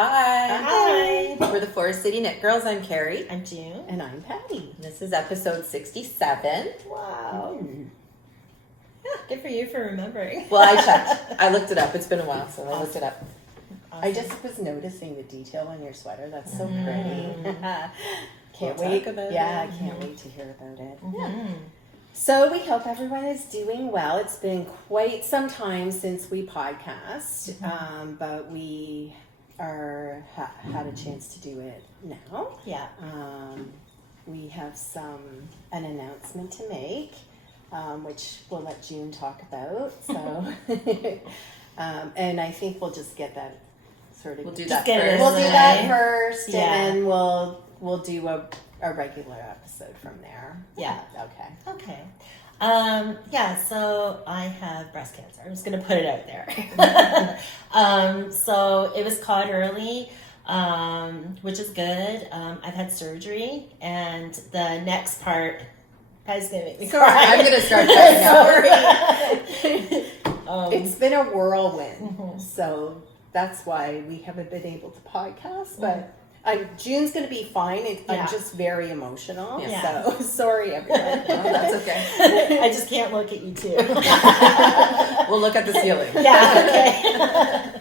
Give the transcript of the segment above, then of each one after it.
Hi. We're the Forest City Knit Girls. I'm KarriLeigh. I'm June. And I'm Patty. This is episode 67. Wow. Yeah, good for you for remembering. Well, I checked. I looked it up. It's been a while, so I looked it up. Awesome. I just was noticing the detail on your sweater. That's so pretty. Can't wait. Talk about it. I can't wait to hear about it. Yeah. So we hope everyone is doing well. It's been quite some time since we podcast, but we had a chance to do it now. Yeah. We have an announcement to make, which we'll let June talk about. So, and I think we'll just get that sort of. We'll do that get first. We'll do that first, Yeah. and then we'll do a regular episode from there. Yeah. Okay. So I have breast cancer. I'm just going to put it out there. So it was caught early, which is good. I've had surgery, and the next part is going to make me cry. I'm going to start crying now. It's been a whirlwind, so that's why we haven't been able to podcast, but June's going to be fine. I'm just very emotional, so sorry, everyone. That's okay. I just can't look at you two. We'll look at the ceiling. Yeah,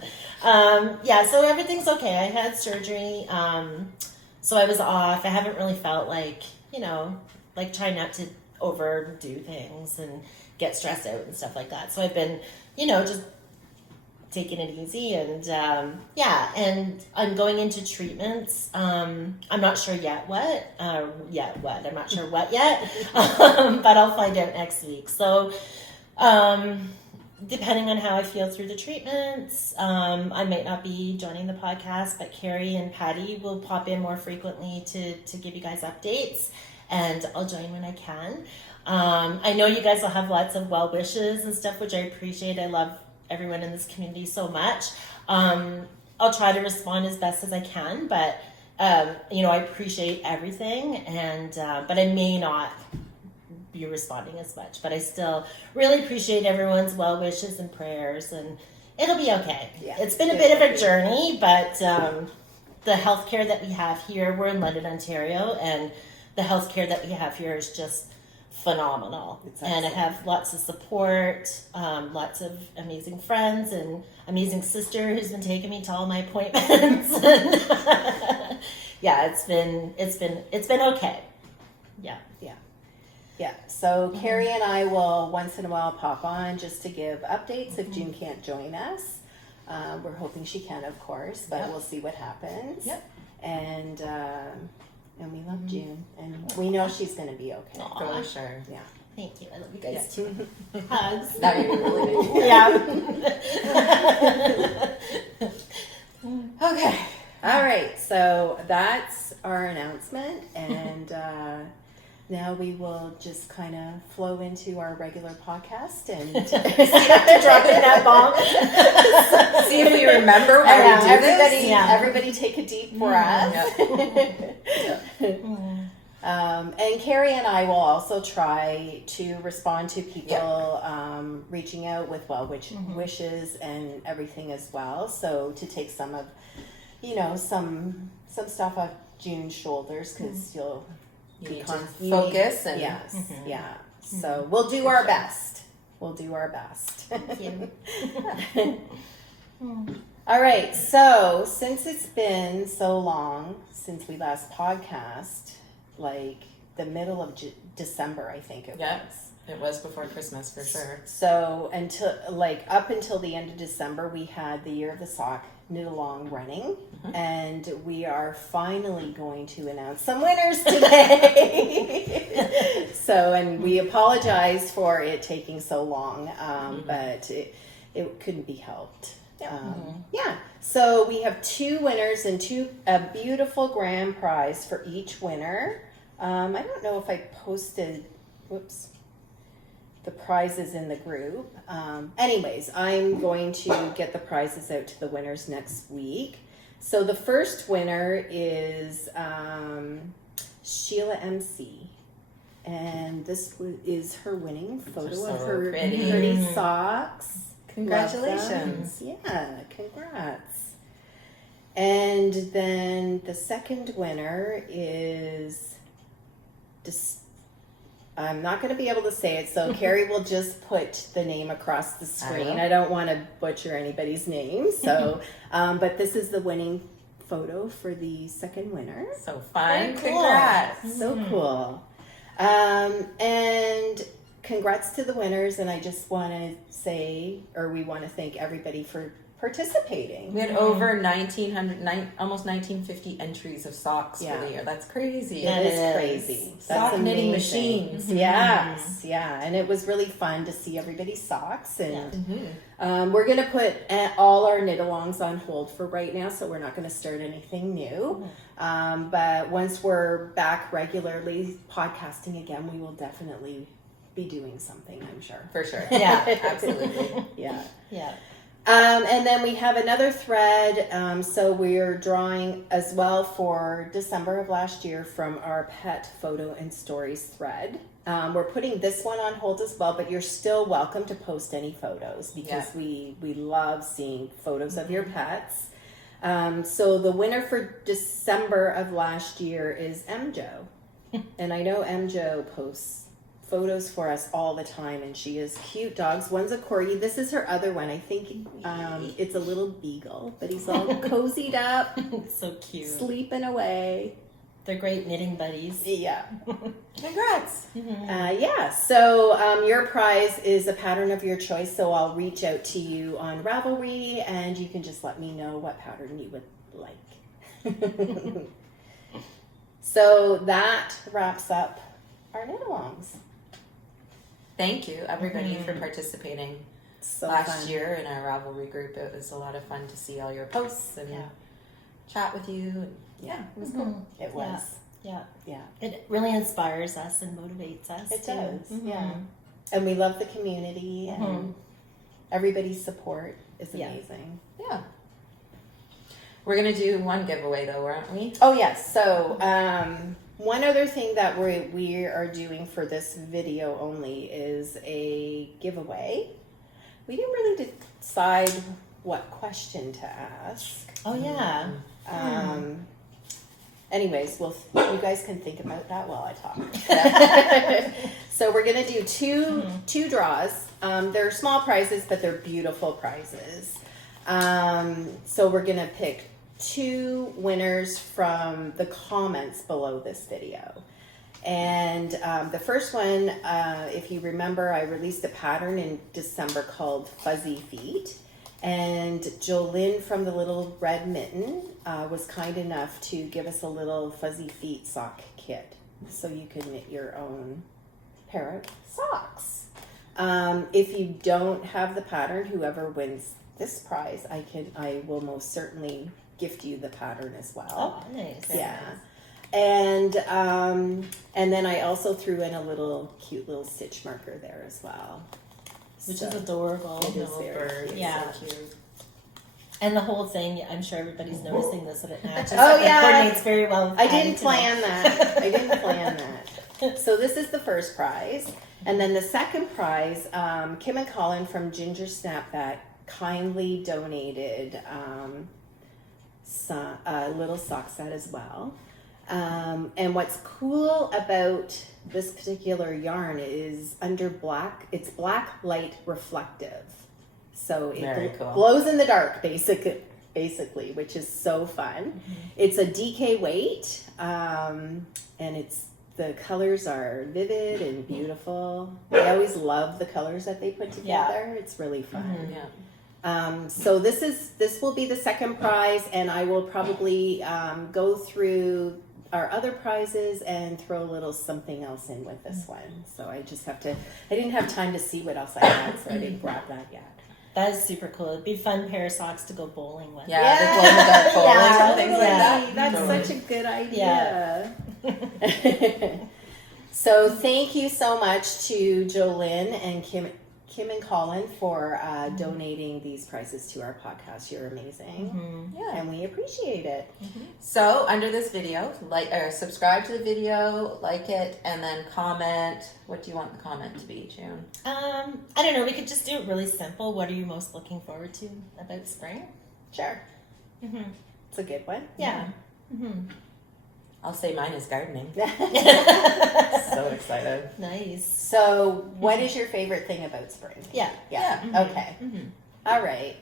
okay. So everything's okay. I had surgery, so I was off. I haven't really felt like trying not to overdo things and get stressed out and stuff like that. So I've been, just taking it easy, and and I'm going into treatments. I'm not sure yet what. I'm not sure what yet, but I'll find out next week. So, depending on how I feel through the treatments, I might not be joining the podcast, but KarriLeigh and Patty will pop in more frequently to give you guys updates, and I'll join when I can. I know you guys will have lots of well wishes and stuff, which I appreciate. I love everyone in this community so much. I'll try to respond as best as I can, but I appreciate everything, and but I may not be responding as much, but I still really appreciate everyone's well wishes and prayers, and it'll be okay. It's been a bit of a journey, but the healthcare that we have here, we're in London, Ontario, and the healthcare that we have here is just phenomenal. And I have lots of support, lots of amazing friends, and amazing sister who's been taking me to all my appointments. It's been okay. Yeah. So KarriLeigh and I will once in a while pop on just to give updates if June can't join us. We're hoping she can, of course, but we'll see what happens. Yep. And we love June, and we know she's going to be okay. For sure. Yeah. Thank you. I love you guys too. Hugs. Now you really do. Okay. All right. So that's our announcement, and now we will just kind of flow into our regular podcast and drop in that bomb. See if we remember how we do this. Everybody take a deep breath. And KarriLeigh and I will also try to respond to people reaching out with wishes and everything as well. So to take some of, some stuff off June's shoulders, because you need to focus. So we'll do our best. Thank you. All right. So since it's been so long since we last podcast, like the middle of December, I think it was. It was before Christmas for sure. So up until the end of December, we had the Year of the Sock Knit Along running, and we are finally going to announce some winners today. And we apologize for it taking so long, but it couldn't be helped. So we have 2 winners and a beautiful grand prize for each winner. I don't know if I posted, the prizes in the group. Anyways, I'm going to get the prizes out to the winners next week. So the first winner is sheelamc. And this is her winning photo of her pretty socks. Congratulations. Yeah, congrats. And then the second winner is, I'm not going to be able to say it, so Karri will just put the name across the screen. I don't want to butcher anybody's name, so, but this is the winning photo for the second winner. So fun. Cool. Congrats. So cool. And congrats to the winners, and I just want to say, or we want to thank everybody for participating. We had over 1,900, almost 1,950 entries of socks for the year. That's crazy. It is crazy. That's Sock knitting amazing. machines. Yes, yeah, and it was really fun to see everybody's socks. And we're going to put all our knit-alongs on hold for right now, so we're not going to start anything new. But once we're back regularly podcasting again, we will definitely be doing something, I'm sure. For sure. Yeah. Absolutely. Yeah. Yeah. And then we have another thread. So we're drawing as well for December of last year from our pet photo and stories thread. We're putting this one on hold as well, but you're still welcome to post any photos because we love seeing photos of your pets. So the winner for December of last year is mjoe. And I know mjoe posts photos for us all the time, and she has cute dogs. One's a corgi. This is her other one. I think it's a little beagle, but he's all cozied up, So cute. sleeping away. They're great knitting buddies. Yeah. Congrats. Yeah. So your prize is a pattern of your choice. So I'll reach out to you on Ravelry, and you can just let me know what pattern you would like. So that wraps up our knit-alongs. Thank you, everybody, for participating So last fun. year in our Ravelry group. It was a lot of fun to see all your posts and chat with you. And Yeah, it was cool. it was. Yeah. Yeah, It really inspires us and motivates us. it too. does. Yeah, and we love the community and everybody's support is amazing. Yeah. We're going to do one giveaway, though, aren't we? Oh yes. So one other thing that we are doing for this video only is a giveaway. We didn't really decide what question to ask. Oh, yeah. Anyways, you guys can think about that while I talk. So we're gonna do two draws. They're small prizes, but they're beautiful prizes. So we're gonna pick 2 winners from the comments below this video. And the first one, if you remember, I released a pattern in December called Fuzzy Feet. And Jolynn from the Little Red Mitten was kind enough to give us a little Fuzzy Feet sock kit. So you can knit your own pair of socks. If you don't have the pattern, whoever wins this prize, I will most certainly gift you the pattern as well. Oh, nice. Yeah. And then I also threw in a cute little stitch marker there as well. Which So is adorable. it is Little very bird. cute. Yeah. So cute. And the whole thing, I'm sure everybody's noticing this, that it matches. Oh, It yeah. coordinates very well with I Patty didn't today. plan that. I didn't plan that. So this is the first prize. And then the second prize, Kim and Colin from Ginger Snap that kindly donated a little sock set as well. And what's cool about this particular yarn is it's black light reflective. So Very it cool. glows in the dark basically, which is so fun. It's a DK weight, and the colors are vivid and beautiful. I always love the colors that they put together. It's really fun. Yeah. So this will be the second prize, and I will probably go through our other prizes and throw a little something else in with this one. So I didn't have time to see what else I had, so I didn't grab that yet. That is super cool. It'd be a fun pair of socks to go bowling with. Yeah, the glow-in-the-dark bowling and things like Yeah. that. That's Totally. such a good idea. So thank you so much to Jolynn and Kim and Colin for donating these prizes to our podcast. You're amazing. Yeah. And we appreciate it. So under this video, subscribe to the video, like it, and then comment. What do you want the comment to be, June? I don't know. We could just do it really simple. What are you most looking forward to about spring? Sure. It's a good one. Yeah. Mm-hmm. I'll say mine is gardening. So excited. Nice. So, what is your favorite thing about spring? Yeah. Yeah. Mm-hmm. Okay. Mm-hmm. All right.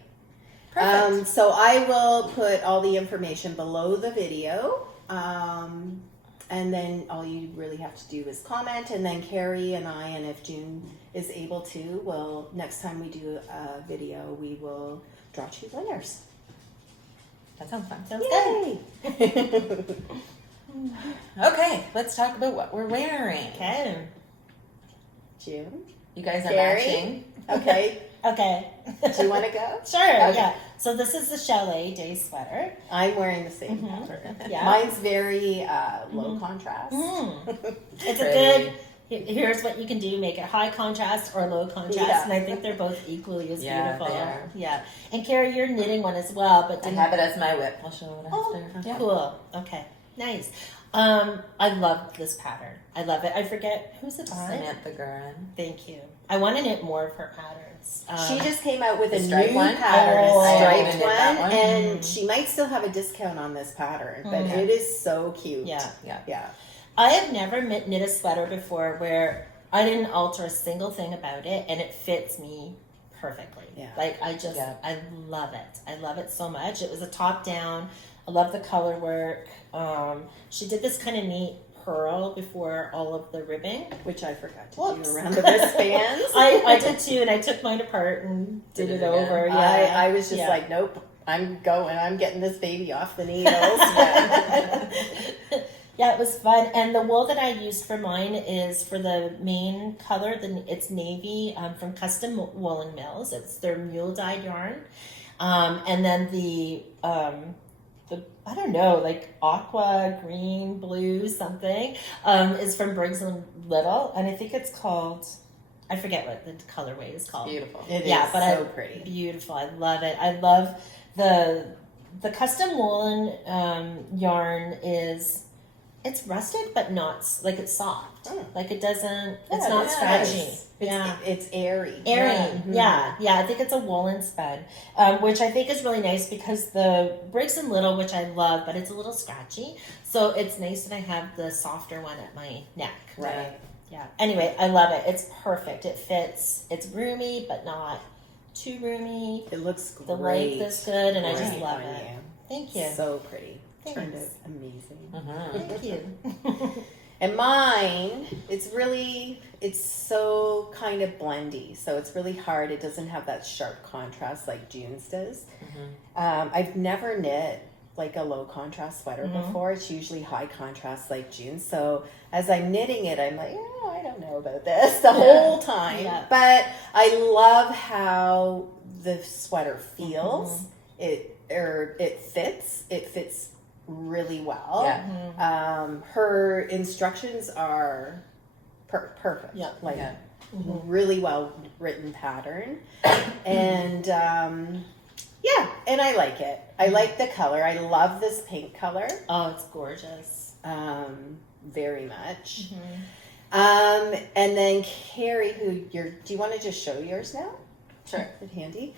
Perfect. So I will put all the information below the video. And then all you really have to do is comment, and then Carrie and I, and if June is able to, will next time we do a video, we will draw 2 winners. That sounds fun. Sounds Yay! good. Okay, let's talk about what we're wearing. Okay. June? You guys are Carrie? matching. Okay. Okay. Do you want to go? Sure. Okay. Yeah. So this is the Chalet Day sweater. I'm wearing the same Mhm. pattern. Yeah. Mine's very low contrast. It's a Pretty. good. Here's what you can do: make it high contrast or low contrast, Yeah. and I think they're both equally as Yeah, beautiful. they are. Yeah. And Carrie, you're knitting one as well, but I didn't have it as my whip. I'll show it Oh, after. Yeah. cool. Okay. Nice. I love this pattern. I love it. I forget who's it by. Samantha Gurin. Thank you. I want to knit more of her patterns. She just came out with the a striped new one? pattern, Oh. a I striped haven't knit that one, one. and Mhm. she might still have a discount on this pattern, but Mhm. it is so cute. Yeah. Yeah. I have never knit a sweater before where I didn't alter a single thing about it and it fits me perfectly. Yeah. Like I just, Yeah. I love it. I love it so much. It was a top down. I love the color work. She did this kind of neat pearl before all of the ribbing. Which I forgot to Whoops. do around the wristbands. I did too, and I took mine apart and did Did it it again. over. Yeah. I was just Yeah. like, nope, I'm getting this baby off the needles. Yeah, it was fun. And the wool that I used for mine is for the main color. It's navy from Custom Woolen Mills. It's their mule dyed yarn. And then the I don't know, like aqua, green, blue, something, is from Briggs and Little. And I think it's called, I forget what the colorway is called. Beautiful. It Yeah, is but so pretty. Beautiful. I love it. I love the custom woolen yarn it's rusted, but not like it's soft. Mm. Like it doesn't. It's Yeah, not it's scratchy. nice. Yeah. It's airy. Airy, Yeah. yeah. I think it's a woolen spun, which I think is really nice because the Briggs and Little, which I love, but it's a little scratchy. So it's nice that I have the softer one at my neck. Right. Yeah. Anyway, I love it. It's perfect. It fits. It's roomy, but not too roomy. It looks great. The length is good, and I just Great love on it. you. Thank you. So pretty. Turned Thanks. out amazing. Mhm. Thank you. And mine, it's so kind of blendy. So it's really hard. It doesn't have that sharp contrast like June's does. I've never knit like a low contrast sweater before. It's usually high contrast like June's. So as I'm knitting it, I'm like, oh, I don't know about this the whole time. Yeah. But I love how the sweater feels. It fits. It fits really well. Yeah. Her instructions are perfect. Yeah. Like Yeah. really well written pattern. And yeah, and I like it. I like the color. I love this pink color Oh, it's gorgeous. very much. And then Carrie, do you want to just show yours now? Sure. Is it handy?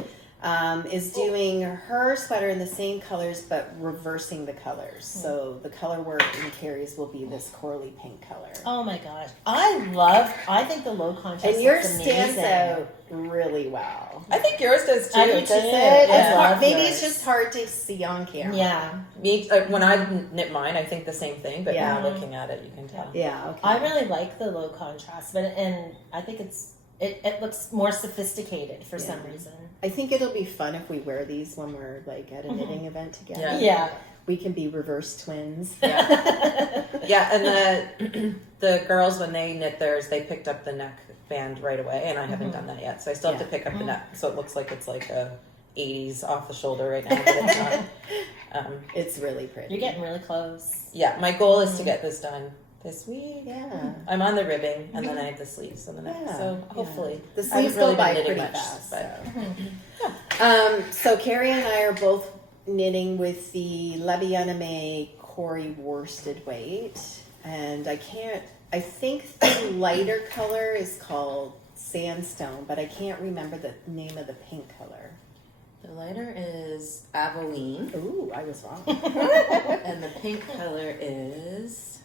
Is doing her sweater in the same colors but reversing the colors. So the color work in Carrie's will be this corally pink color. Oh my gosh. I think the low contrast And yours looks stands amazing. out really well. I think yours does too. I do Does too. it? Yeah. love Maybe yours. it's just hard to see on camera. Yeah. Me, when I knit mine, I think the same thing, but Yeah. now looking at it, you can tell. Yeah, okay. I really like the low contrast, and I think it looks more sophisticated for some reason. I think it'll be fun if we wear these when we're like at a knitting event together. Yeah. Yeah. We can be reverse twins. Yeah. Yeah, and the girls, when they knit theirs, they picked up the neck band right away, and I haven't done that yet. So I still have to pick up the neck, so it looks like it's like a 80s off the shoulder right now, but it's not. It's really pretty. You're getting really close. Yeah, my goal is to get this done this week. Yeah. I'm on the ribbing, and then I have the sleeves and the neck. Yeah, So yeah. hopefully, The I sleeves haven't really go by been knitting pretty much, fast. but So Carrie and I are both knitting with the Levianime Corey worsted weight, and I think the lighter color is called sandstone, but I can't remember the name of the pink color. The lighter is Avoine. Ooh, I was wrong. And the pink color is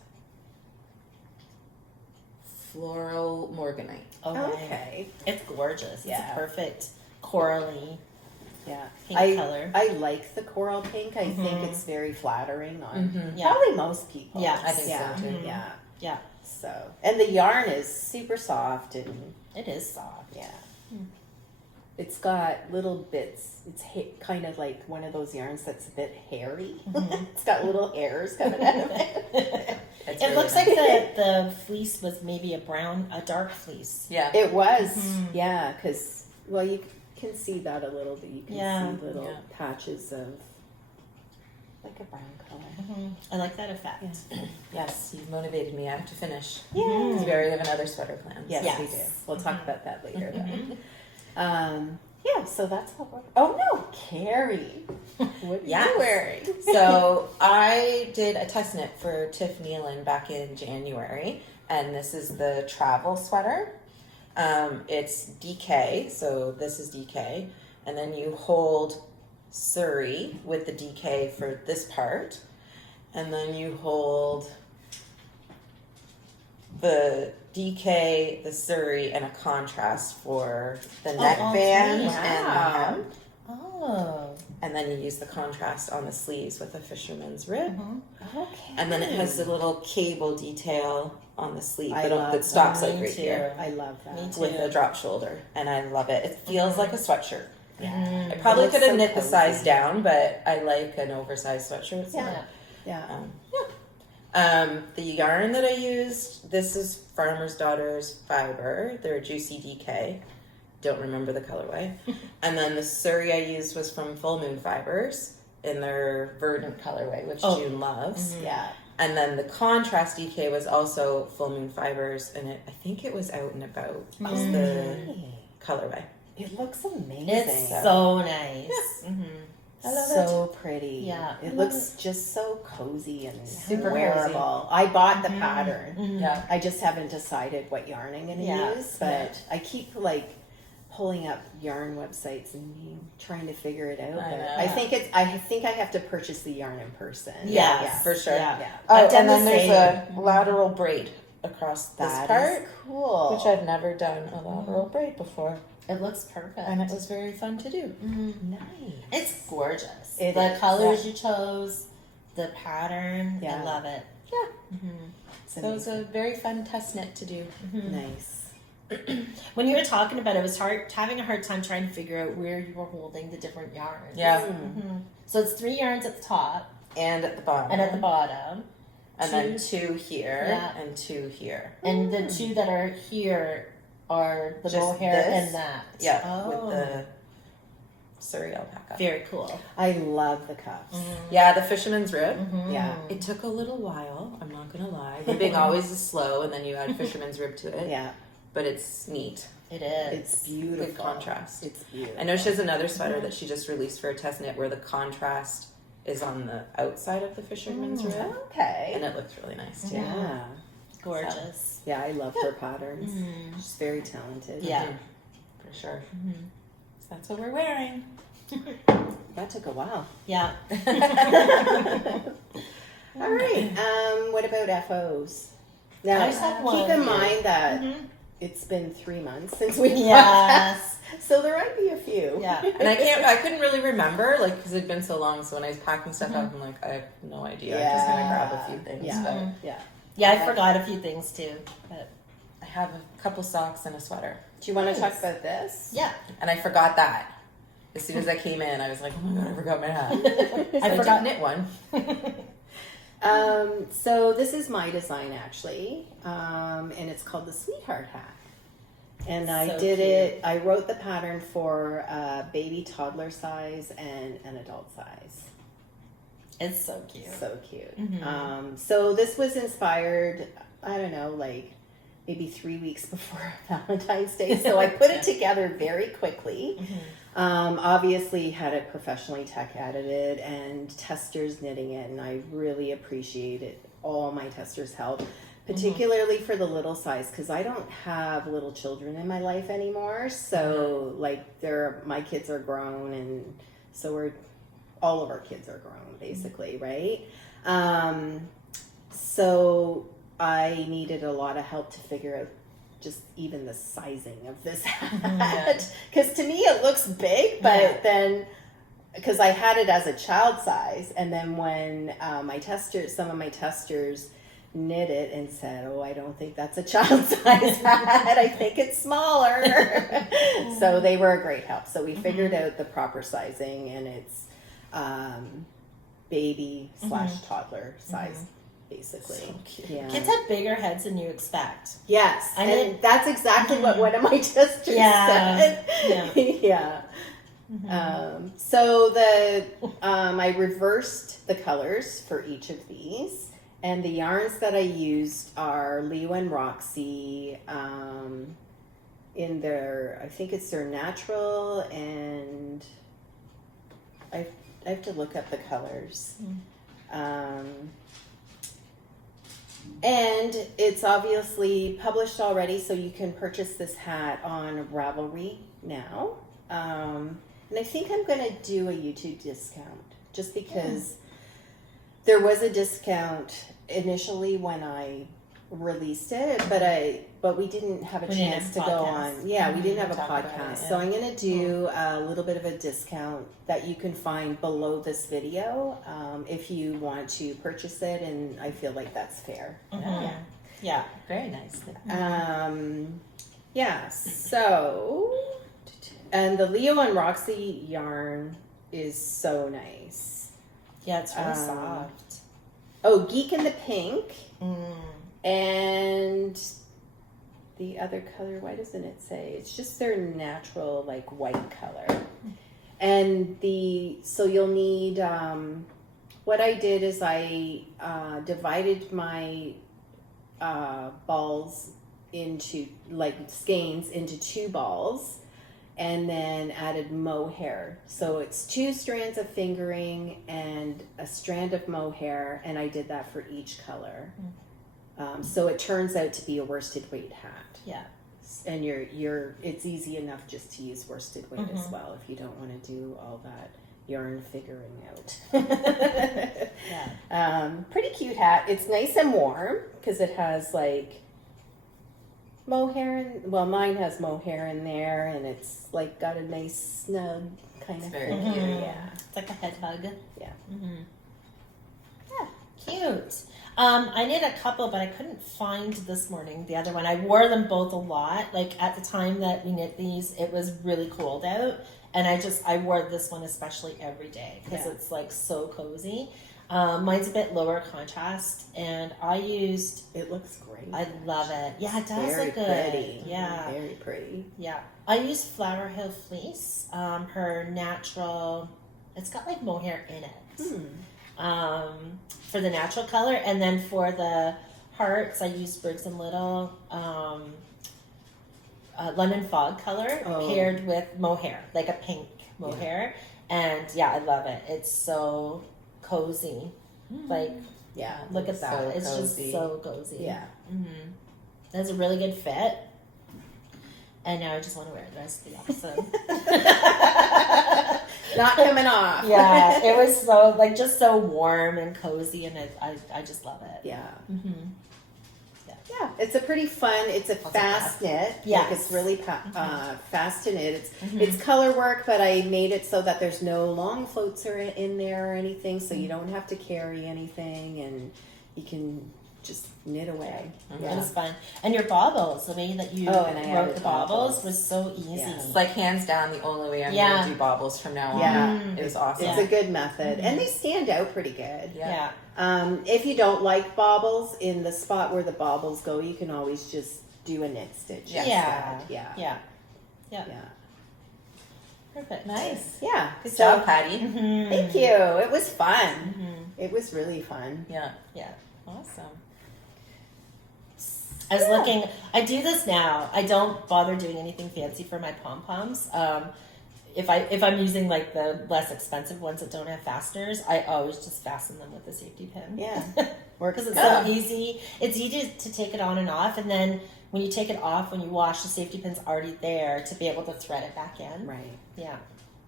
Floral Morganite. Okay. It's gorgeous. Yeah. It's a perfect corally Yeah. pink color. I like the coral pink. I think it's very flattering on Yeah. probably most people. Yeah. I think yeah. so too. Yeah. Yeah. So, and the yarn is super soft and It is soft. yeah. It's got little bits. It's kind of like one of those yarns that's a bit hairy. It's got little hairs coming out of it. It's It really looks nice. like the fleece was maybe a dark fleece. Yeah. It was, yeah, because, well, you can see that a little bit. You can Yeah. see little Yeah. patches of like a brown color. I like that effect. Yes, you've motivated me. I have to finish. Yeah. Because we already have another sweater planned. Yes, Yes. we do. We'll talk about that later. Though. Yeah, so that's what we're. Oh no, Carrie, what are Yes. you wearing? So I did a test knit for Tiff Nealon back in January, and this is the travel sweater. It's DK, so this is DK, and then you hold Surrey with the DK for this part, and then you hold the DK, the Surrey, and a contrast for the neckband three. and the hem. Oh. And then you use the contrast on the sleeves with a fisherman's rib. Okay. And then it has the little cable detail on the sleeve I that, love that stops that. like Me right too. here I love that. Me too. with a drop shoulder. And I love it. It feels like a sweatshirt. Yeah. I probably It looks could have so knit the cozy. size down, but I like an oversized sweatshirt. So Yeah. Yeah. The yarn that I used, this is Farmer's Daughter's Fiber. They're a Juicy DK. Don't remember the colorway. And then the Surrey I used was from Full Moon Fibers in their Verdant colorway, which June loves. Yeah. And then the contrast DK was also Full Moon Fibers, and I think it was Out and About was the colorway. It looks amazing. It's so nice. I love so pretty. Yeah. It looks just so cozy and Super wearable. I bought the pattern. Yeah. I just haven't decided what yarn I'm going to Yeah. use, but I keep like pulling up yarn websites and trying to figure it out. I But know. I think I have to purchase the yarn in person. Yes. For sure. Yeah. Yeah. Oh, I've done and then the there's same. a lateral braid across this That part, is cool. which I've never done a lateral braid before, It looks perfect. and it was very fun to do. nice. It's gorgeous. It the is. colors you chose, the pattern. I Yeah. love it. It's So it was a very fun test knit to do. nice. When you were talking about it, it was having a hard time trying to figure out where you were holding the different yarns. Yeah, So it's 3 yarns at the top and at the bottom, and at the bottom. and then 2 here Yeah. and 2 here. And the 2 that are here are the Just mohair this? and that. Yeah, Oh. with the Surrey alpaca. Very cool. I love the cuffs. Yeah, the fisherman's rib. Yeah. It took a little while. I'm not gonna lie. Ribbing always is slow, and then you add fisherman's rib to it. Yeah. But it's neat. It is. It's beautiful. Good contrast. It's beautiful. I know she has another sweater that she just released for a test knit where the contrast is on the outside of the fisherman's rib, Okay. and it looks really nice too. Yeah. gorgeous. Yeah, I love her patterns. She's very talented. Yeah. For sure. So that's what we're wearing. That took a while. Yeah. All right. What about FOs? Now, I just have keep one. in mind that it's been 3 months since we Yes. podcast, so there might be a few. Yeah. And I couldn't really remember, like, because it'd been so long. So when I was packing stuff up, I'm like, I have no idea. I'm just gonna grab a few things. Yeah. But Yeah. Yeah, I forgot a few things too. But I have a couple socks and a sweater, Do you want to talk about this? yeah. and I forgot that. As soon as I came in, I was like, oh my god, I forgot my hat. I I forgot. did knit one. So this is my design actually, and it's called the Sweetheart Hat. And I So did cute. it. I wrote the pattern for baby toddler size and an adult size. It's so cute. So cute. So this was inspired, I don't know, like maybe 3 weeks before Valentine's Day. So I put it together very quickly. Obviously had it professionally tech edited and testers knitting it, and I really appreciated all my testers' help particularly for the little size, because I don't have little children in my life anymore. So like my kids are grown, and so all of our kids are grown basically, right? So I needed a lot of help to figure out just even the sizing of this hat, because to me it looks big, but then because I had it as a child size, and then when some of my testers knit it and said, oh, I don't think that's a child size hat, I think it's smaller. So they were a great help. So we figured out the proper sizing, and it's baby / toddler size, basically. So cute. Yeah. Kids have bigger heads than you expect. Yes, and that's exactly what one of my testers said. Yeah. So I reversed the colors for each of these, and the yarns that I used are Leo and Roxy in their, I think it's their natural, and I have to look up the colors. And it's obviously published already, so you can purchase this hat on Ravelry now. And I think I'm going to do a YouTube discount, just because there was a discount initially when I released it, but we didn't have a chance to go on. Yeah, we didn't have a podcast. So I'm going to do a little bit of a discount that you can find below this video if you want to purchase it, and I feel like that's fair. Yeah. Very nice. So, and the Leo and Roxy yarn is so nice. Yeah, it's really soft. Oh, Geek in the Pink. And the other color, why doesn't it say? It's just their natural, like, white color. And so you'll need, what I did is I divided my balls into, like, skeins into 2 balls, and then added mohair. So it's 2 strands of fingering and a strand of mohair, and I did that for each color. So it turns out to be a worsted weight hat. Yeah. And it's easy enough just to use worsted weight as well, if you don't want to do all that yarn figuring out. Pretty cute hat. It's nice and warm because it has like mohair. Mine has mohair in there, and it's like got a nice snug kind of very feel. cute. Yeah. It's like a head hug. Yeah. Yeah, cute. I knit a couple, but I couldn't find this morning the other one. I wore them both a lot. Like at the time that we knit these, it was really cold out, and I wore this one especially every day because it's like so cozy. Mine's a bit lower contrast, and I used. It looks great. I love it. Yeah, it does Very look good. pretty. Yeah, very pretty. Yeah, I used Flower Hill Fleece. Her natural. It's got like mohair in it. For the natural color, and then for the hearts I used Briggs and Little London Fog color paired with mohair, like a pink mohair, and I love it. It's so cozy. Like look at that. So it's cozy. just so cozy. Yeah. It's a really good fit, and now I just want to wear it the rest of the episode. Not coming off. Yeah, it was so just so warm and cozy, and I just love it. Yeah. Yeah, it's a pretty fun. It's a fast knit. Yes. Like it's really fast to knit. It's color work, but I made it so that there's no long floats in there or anything, so you don't have to carry anything, and you can just knit away. It was fun. And your baubles, the way that you wrote the baubles was so easy. It's like hands down the only way I'm going to do baubles from now on. It was awesome. It's a good method. And they stand out pretty good. Yeah. If you don't like baubles, in the spot where the baubles go, you can always just do a knit stitch instead. Yeah. Perfect. Nice. Yeah. Good job, Patty. Thank you. It was fun. It was really fun. Yeah. Awesome. I was looking, I do this now. I don't bother doing anything fancy for my pom-poms. if I'm using like the less expensive ones that don't have fasteners, I always just fasten them with a safety pin. Yeah. Because it's so easy. It's easy to take it on and off, and then when you take it off, when you wash, the safety pin's already there to be able to thread it back in. Right. Yeah.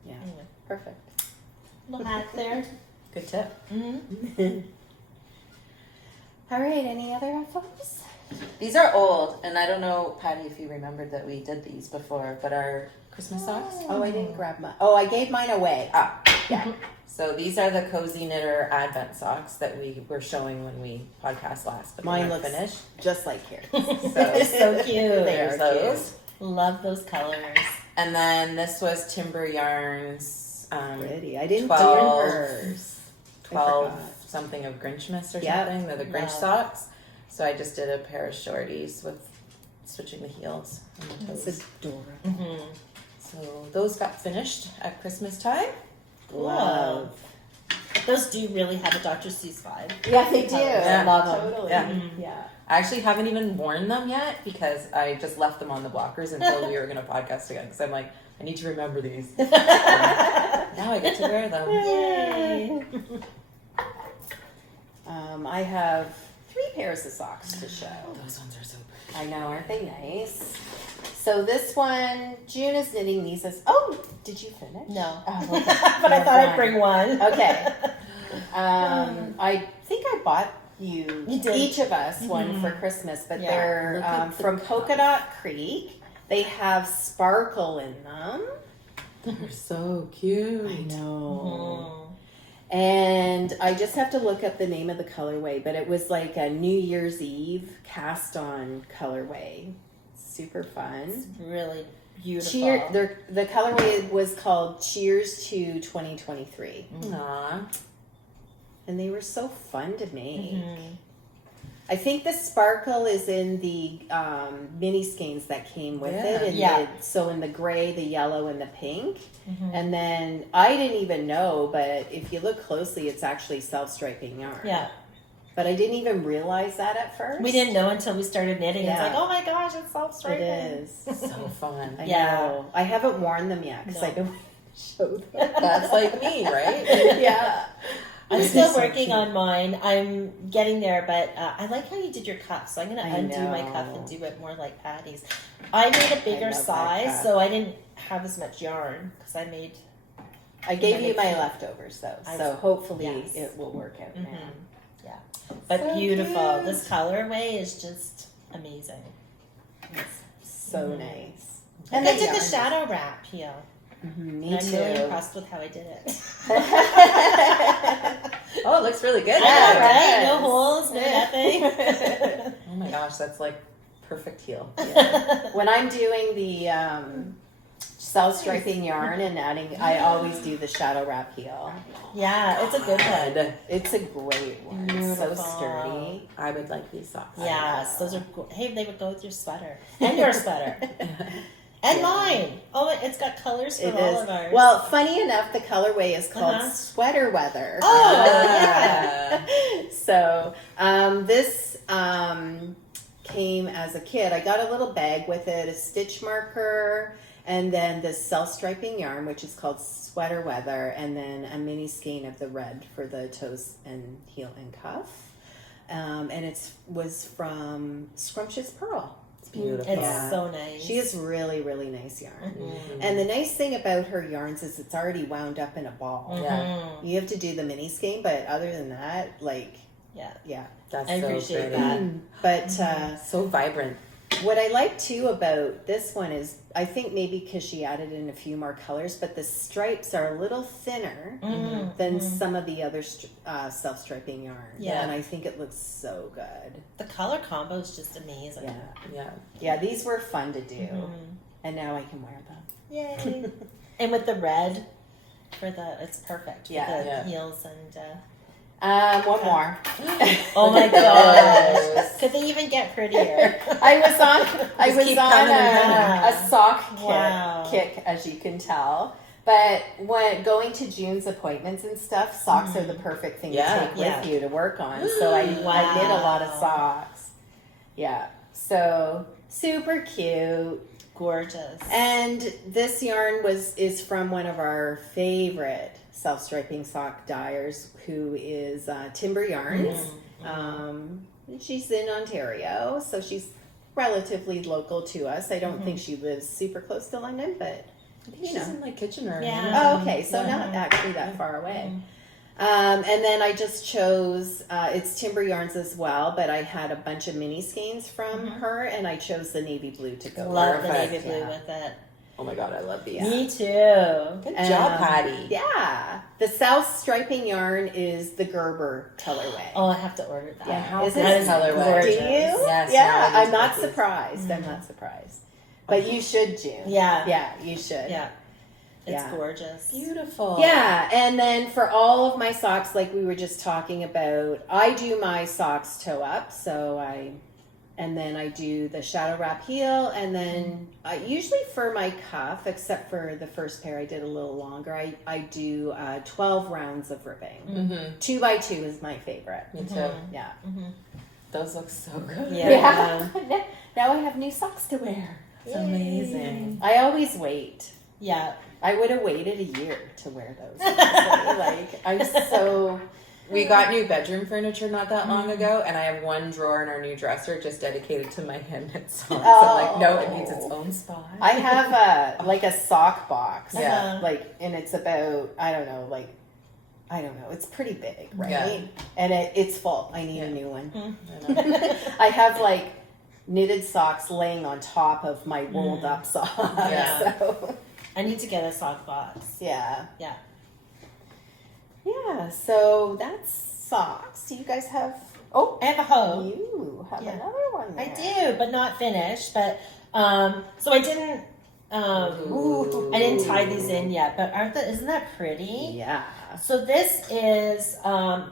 Yeah. Anyway. Perfect. Little hack there. Good tip. Mm-hmm. All right. Any other photos? These are old, and I don't know, Patty, if you remembered that we did these before, but our Christmas socks. Oh, I didn't grab mine. Oh, I gave mine away. Ah, Yeah. so these are the Cozy Knitter Advent socks that we were showing when we podcast last, but Mine they're looks finished. Just like here. They're so cute. There's those. Love those colors. And then this was Timber Yarns. Pretty. I didn't 12 do hers. 12 forgot. something of Grinchmas or Yep. something. They're the Grinch Wow. socks. So I just did a pair of shorties with switching the heels and the That's toes. adorable. Mm-hmm. So those got finished at Christmas time. Love. Those do really have a Dr. Seuss vibe. Yeah, they do. Yeah. I love them. Totally. Yeah. Yeah. I actually haven't even worn them yet because I just left them on the blockers until we were going to podcast again. Because I'm like, I need to remember these. Now I get to wear them. Yay! I have 3 pairs of socks to show. Those ones are so pretty. I know, aren't they nice? So this one, June is knitting these as. Oh, did you finish? No. Oh, okay. But I thought I'd bring one. Okay. I think I bought You did. each of us one for Christmas, but Yeah. they're Look at the from cuff. Polka Dot Creek. They have sparkle in them. They're so cute. I know. Mhm. And I just have to look up the name of the colorway, but it was like a New Year's Eve cast on colorway. Super fun. Really beautiful. The colorway was called Cheers to 2023. Aw. And they were so fun to make. Mhm. I think the sparkle is in the mini skeins that came with it. And Yeah. so in the gray, the yellow, and the pink. Mhm. And then I didn't even know, but if you look closely, it's actually self-striping yarn. Yeah. But I didn't even realize that at first. We didn't know until we started knitting. Yeah. It's like, oh my gosh, it's self-striping. It is. So fun. I Yeah. know. I haven't worn them yet because No. I don't want to show them. That's like me, right? Yeah. I'm It still is so working cute. on mine. I'm getting there, but I like how you did your cuff. So I'm going to I undo my cuff know. and do it more like Patty's. I made a bigger love that size, cuff. so I didn't have as much yarn because I made. I gave you my Cute. leftovers though, I- so hopefully yes. it will work out Mhm. now. Yeah, but So beautiful. cute. This colorway is just amazing. So Mhm. nice. And the I did yarn the is- shadow wrap here. Mhm, me And I'm really too. impressed with how I did it. Oh, it looks really good. Yeah, it right? No does. holes, no nothing. Oh my gosh, that's like perfect heel. When I'm doing the self-striping yarn and adding, I always do the shadow wrap heel. Yeah, it's a good one. Good. It's a great one. It's so Beautiful. sturdy. I would like these socks. Yes, those are. Hey, they would go with your sweater and your sweater and mine. Oh, it's got colors for It all is. of ours. Well, funny enough, the colorway is called Uh-huh. Sweater Weather. Oh, yeah. So this came as a kit. I got a little bag with it, a stitch marker, and then this self-striping yarn, which is called Sweater Weather, and then a mini skein of the red for the toes and heel and cuff. And it was from Scrumptious Pearl. It's beautiful. It's Yeah. so nice. She has really, really nice yarn. Mhm. And the nice thing about her yarns is it's already wound up in a ball. Mhm. You have to do the mini skein, but other than that, like, Yeah, yeah. That's I so appreciate pretty. that. But So vibrant. what I like too about this one is, I think maybe because she added in a few more colors, but the stripes are a little thinner Mhm. than some of the other self-striping yarns. Yeah. And I think it looks so good. the color combo is just amazing. Yeah. Yeah. Yeah, these were fun to do. Mhm. And now I can wear them. Yay! And with the red for it's perfect. Yeah. for the Yeah. heels and. One more. Oh my gosh! Could they even get prettier? I was on keep coming and a sock Wow. kick, as you can tell. But when going to June's appointments and stuff, socks are the perfect thing Yeah. to take Yeah. with you to work on. So I did a lot of Wow. socks. Yeah. So super cute. Gorgeous. And this yarn is from one of our favorite self-striping sock dyers, who is Timber Yarns. She's in Ontario, so she's relatively local to us. I don't think she lives super close to London, but I think she's in like Kitchener. Yeah. Oh, okay, so not actually that far away. And then I just chose, it's Timber Yarns as well, but I had a bunch of mini skeins from her, and I chose the navy blue to go Love with. the navy blue with it. Oh my god, I love these. Me too. Good job, Patty. Yeah. The South striping yarn is the Gerber colorway. Oh, I have to order that. Yeah, How is good it is colorway? gorgeous. Do you? Yes. Yeah, no, I I'm not do these. surprised. I'm not surprised. But you should, June. Yeah. Yeah, you should. Yeah. It's Yeah. gorgeous. Beautiful. Yeah, and then for all of my socks, like we were just talking about, I do my socks toe up, and then I do the shadow wrap heel, and then usually for my cuff, except for the first pair I did a little longer, I do 12 rounds of ribbing. 2 by 2 is my favorite. Me too. Yeah. Those look so good. Yeah. Now I have new socks to wear. It's amazing. I always wait. Yeah. I would have waited a year to wear those. Honestly. Like, I'm so... We got new bedroom furniture not that long ago, and I have one drawer in our new dresser just dedicated to my hand knit socks. Oh. I'm like, no, it needs its own spot. I have a sock box. Yeah. Like, and it's about, I don't know, it's pretty big, right? Yeah. And it's full. I need a new one. I know. I have like knitted socks laying on top of my rolled up socks. Yeah. So, I need to get a sock box. yeah. Yeah. Yeah, so that's socks. You guys have, I have a hoe. you have Yeah. another one I there. do, but not finished. But so I didn't. I didn't tie these in yet. But isn't that pretty? Yeah. So this is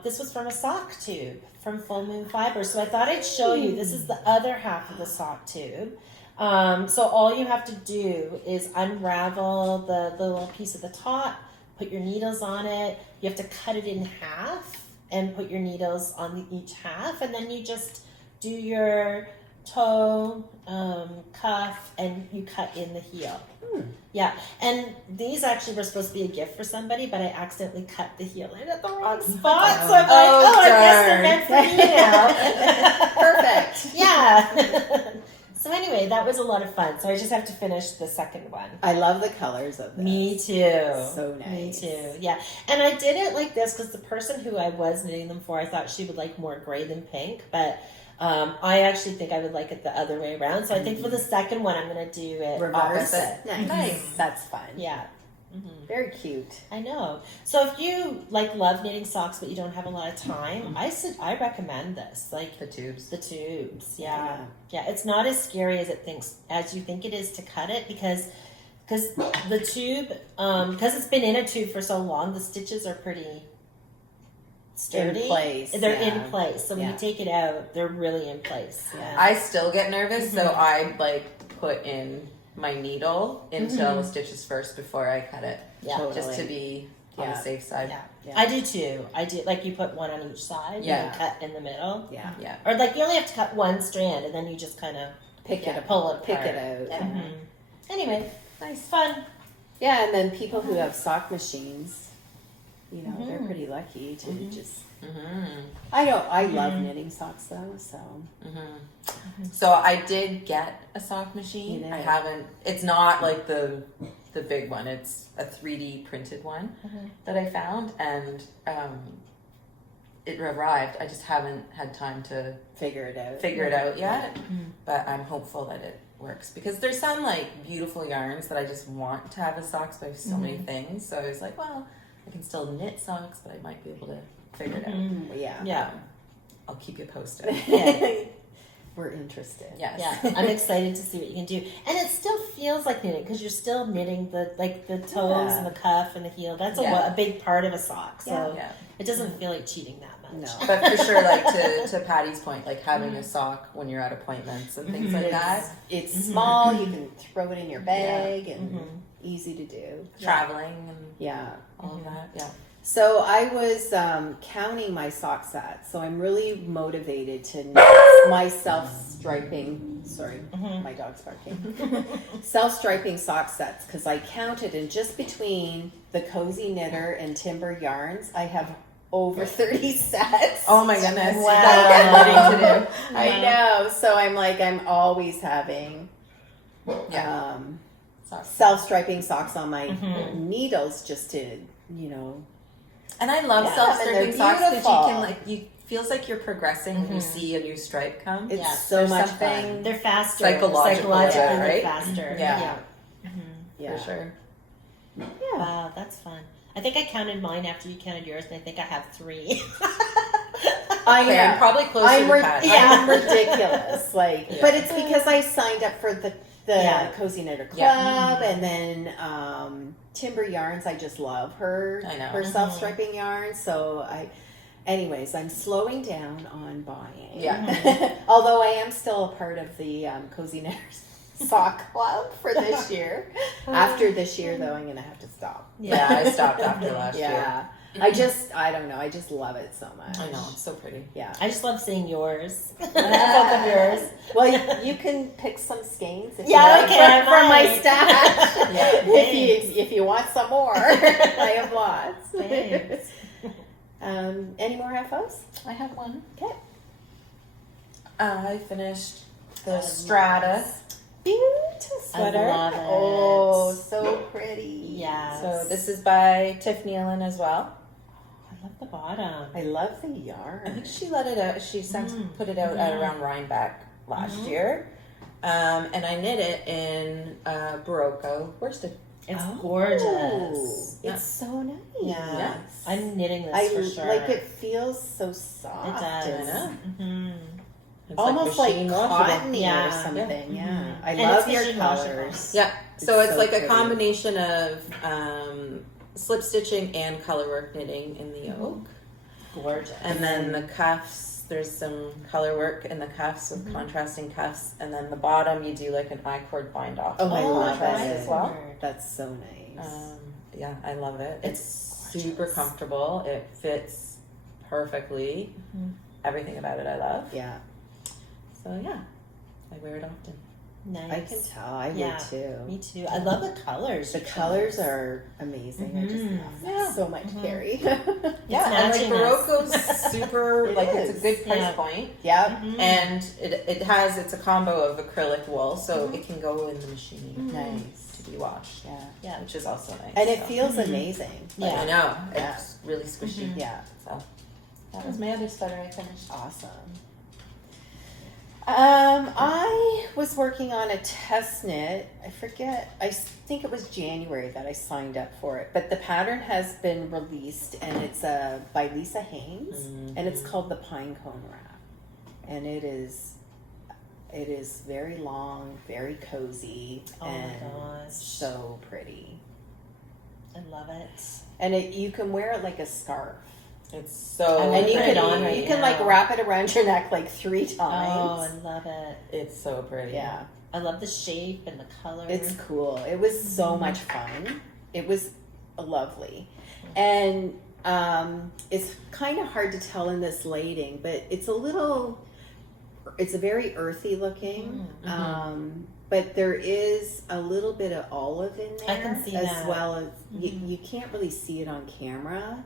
this was from a sock tube from Full Moon Fiber. So I thought I'd show you. This is the other half of the sock tube. So all you have to do is unravel the little piece at the top, put your needles on it. You have to cut it in half and put your needles on each half, and then you just do your toe, cuff, and you cut in the heel. Yeah, and these actually were supposed to be a gift for somebody, but I accidentally cut the heel in at the wrong spot. So I'm like, I guess they're meant for me now. Perfect. Yeah. So anyway, that was a lot of fun. So I just have to finish the second one. I love the colors of this. Me too. So nice. Me too. Yeah. And I did it like this because the person who I was knitting them for, I thought she would like more gray than pink, but I actually think I would like it the other way around. So I think for the second one, I'm going to do it Reverse opposite. it. Nice. That's fun. Yeah. Very cute. I know. So if you like love knitting socks but you don't have a lot of time, I recommend this. Like The tubes. the tubes. Yeah. Yeah, it's not as scary as you think it is to cut it because the tube because it's been in a tube for so long, the stitches are pretty sturdy. In place. They're yeah. in place. So when you take it out, they're really in place. Yeah. I still get nervous, so I like put in my needle until the stitches first before I cut it. Yeah. Totally. Just to be on the safe side. Yeah. Yeah. I do too. I do like you put one on each side Yeah. and cut in the middle. Yeah. Yeah. Or like you only have to cut one strand and then you just kind of Pick it pull it Pick apart. it out. Mhm. Anyway, nice fun. Yeah, and then people who have sock machines, they're pretty lucky to just. I love knitting socks though, so. So I did get a sock machine. You did. I haven't. It's not like the big one. It's a 3D printed one that I found, and it arrived. I just haven't had time to Figure it out. yet. But I'm hopeful that it works because there's some like beautiful yarns that I just want to have as socks, but I have so many things. So I was like, well, I can still knit socks, but I might be able to figure it out. Yeah. Yeah. I'll keep you posted. We're interested. Yes. Yeah, I'm excited to see what you can do, and it still feels like knitting because you're still knitting the toes and the cuff and the heel. That's a big part of a sock, so it doesn't feel like cheating that much. No. But for sure, like to Patty's point, like having a sock when you're at appointments and things like that. It's small. You can throw it in your bag and easy to do. Traveling and Yeah. all of that. Yeah. So I was counting my sock sets. So I'm really motivated to knit my self-striping. Sorry, my dog's barking. Self-striping sock sets, because I counted, and just between the Cozy Knitter and Timber Yarns, I have over 30 sets. Oh my goodness! Wow. That's what to do. I know. So I'm like, I'm always having self-striping socks on my needles, just to, you know. And I love Yeah, self-striping and they're socks because you beautiful. can you feels like you're progressing when you see a new stripe come. It's so much fun. They're faster. Psychologically, Psychologically, right? they're faster. Yeah. Yeah. For sure. Yeah. Wow, that's fun. I think I counted mine after you counted yours, and I think I have 3. Okay, I'm probably closer to Pat. I'm ridiculous. Yeah. But it's because I signed up for the Cozy Knitter Club, and then Timber Yarns. I just love her. I know. Her self-striping yarns. So anyways, I'm slowing down on buying. Yeah. Although I am still a part of the Cozy Knitters Sock Club for this year. After this year, though, I'm going to have to stop. Yeah, I stopped after last year. Yeah. I don't know. I just love it so much. I know, it's so pretty. Yeah. I just love seeing yours. Both of yours. Well, you can pick some skeins if Yeah, you like, okay, from my nice. stash. Yeah, if you want some more, I have lots. Thanks. Any more FOs? I have one. Okay. I finished the Strata Beautiful sweater. I love it. Oh, so pretty. Yeah. So this is by Tiff Nealon as well. I love the bottom. I love the yarn. I think she let it out. She put it out at around Rhinebeck last year, and I knit it in Barocco worsted. It's Oh, gorgeous. Yeah. It's so nice. Yeah. I'm knitting this for sure. Like it feels so soft. It does. and I know. Mm-hmm. It's almost like machine washable. cottony Yeah. or something. Yeah. Mhm. I And love it's your machine washable. colors. Yeah. So it's so like pretty. a combination of slip stitching and colorwork knitting in the yoke. Gorgeous. And then the cuffs, there's some color work in the cuffs with contrasting cuffs. And then the bottom, you do like an I-cord bind off. Oh, I love contrast it. as well. That's so nice. Yeah, I love it. It's super comfortable. It fits perfectly. Everything about it I love. Yeah. So yeah, I wear it often. Nice. I can tell. I Yeah. would too. Me too. I love the colors. The colors are amazing. I just love that so much, Carrie. Yeah, and like matching Barocco's super, It like it's a is. good price Yeah. point. Yep. And it's a combo of acrylic wool, so it can go in the machine Nice. to be washed. Yeah. Which is also nice. And it so. feels amazing. Yeah. I know. Yeah. It's really squishy. Yeah. So that was my other sweater I finished. Awesome. I was working on a test knit. I forget. I think it was January that I signed up for it. But the pattern has been released, and it's by Lisa Haynes, and it's called the Pine Cone Wrap. And it is very long, very cozy, Oh my and gosh. so pretty. I love it. And you can wear it like a scarf. It's so I And you put can it on right you can now. like wrap it around your neck like 3 times. Oh, I love it. it's so pretty. Yeah. I love the shape and the color. It's cool. It was so much fun. It was lovely. And it's kind of hard to tell in this lighting, but it's a very earthy looking. But there is a little bit of olive in there. I can see as that. well as you can't really see it on camera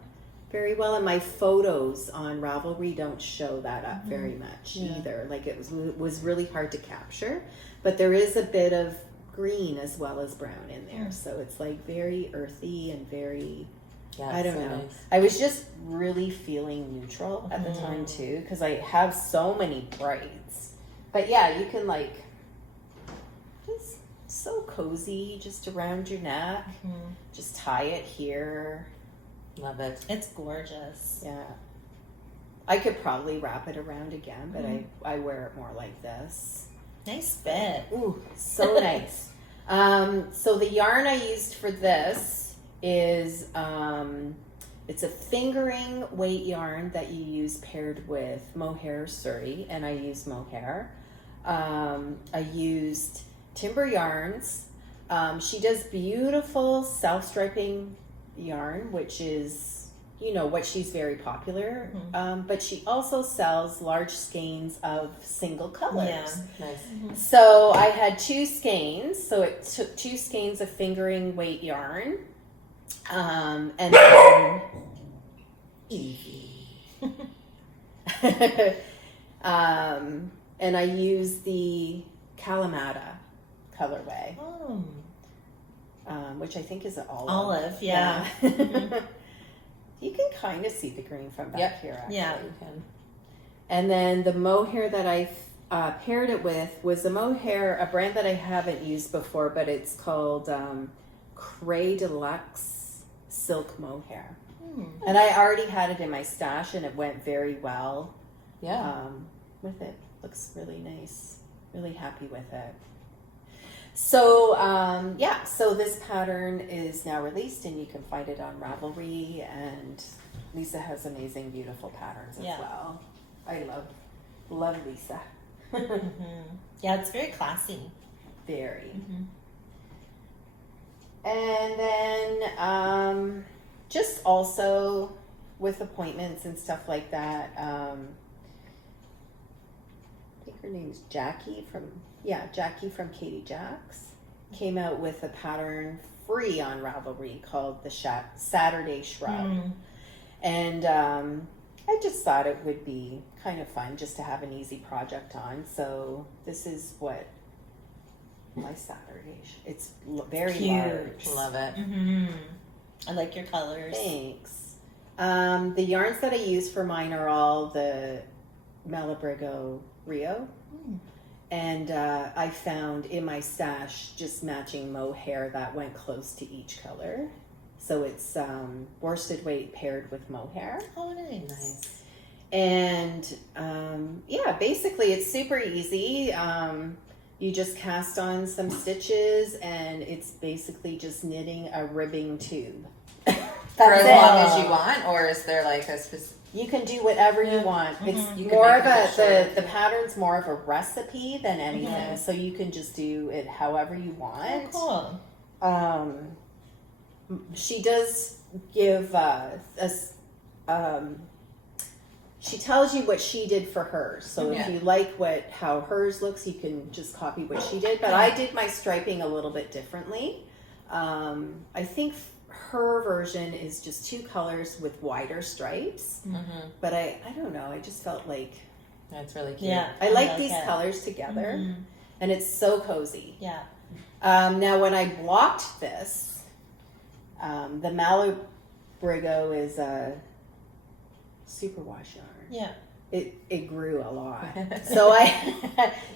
very well, and my photos on Ravelry don't show that up very much either. Like it was really hard to capture, but there is a bit of green as well as brown in there, so it's like very earthy and very. Yeah, I it's don't so know. nice. I was just really feeling neutral at the time too, because I have so many brights. But yeah, you can like. It's so cozy, just around your neck. Just tie it here. Love it. It's gorgeous. Yeah. I could probably wrap it around again, but I wear it more like this. Nice fit. Ooh, so nice. So the yarn I used for this is it's a fingering weight yarn that you use paired with mohair Surrey, and I use mohair. I used Timber Yarns. She does beautiful self-striping yarn, which is what she's very popular. But she also sells large skeins of single colors. Yeah. Nice. So I had 2 skeins. So it took 2 skeins of fingering weight yarn. And then easy. And I used the Kalamata colorway, which I think is an olive. Olive, yeah. You can kind of see the green from back here, actually. Yeah. You can. And then the mohair that I paired it with was a mohair, a brand that I haven't used before, but it's called KarriLeigh Deluxe Silk Mohair. And I already had it in my stash, and it went very well with it. Looks really nice. Really happy with it. So, so this pattern is now released, and you can find it on Ravelry, and Lisa has amazing, beautiful patterns as well. I love Lisa. Yeah, it's very classy. Very. And then just also with appointments and stuff like that, I think her name's Jackie from Katie Jacks came out with a pattern free on Ravelry called the Saturday Shrub. And I just thought it would be kind of fun just to have an easy project on. So this is what my Saturday. It's very Cute. large. Love it. I like your colors. Thanks. The yarns that I use for mine are all the Malabrigo Rio. And I found in my stash just matching mohair that went close to each color. So it's worsted weight paired with mohair. Oh, nice. And basically it's super easy. You just cast on some stitches, and it's basically just knitting a ribbing tube. For as long as you want, or is there like a specific? You can do whatever you want. It's You more can of make it the pattern's more of a recipe than anything, so you can just do it however you want. Oh, cool. She does give she tells you what she did for hers. So if you like how hers looks, you can just copy what she did. But I did my striping a little bit differently. I think her version is just 2 colors with wider stripes. But I don't know. I just felt like That's really cute. Yeah, I like these colors together, and it's so cozy. Yeah. Now, when I blocked this, the Malabrigo is a superwash yarn. Yeah. It grew a lot. So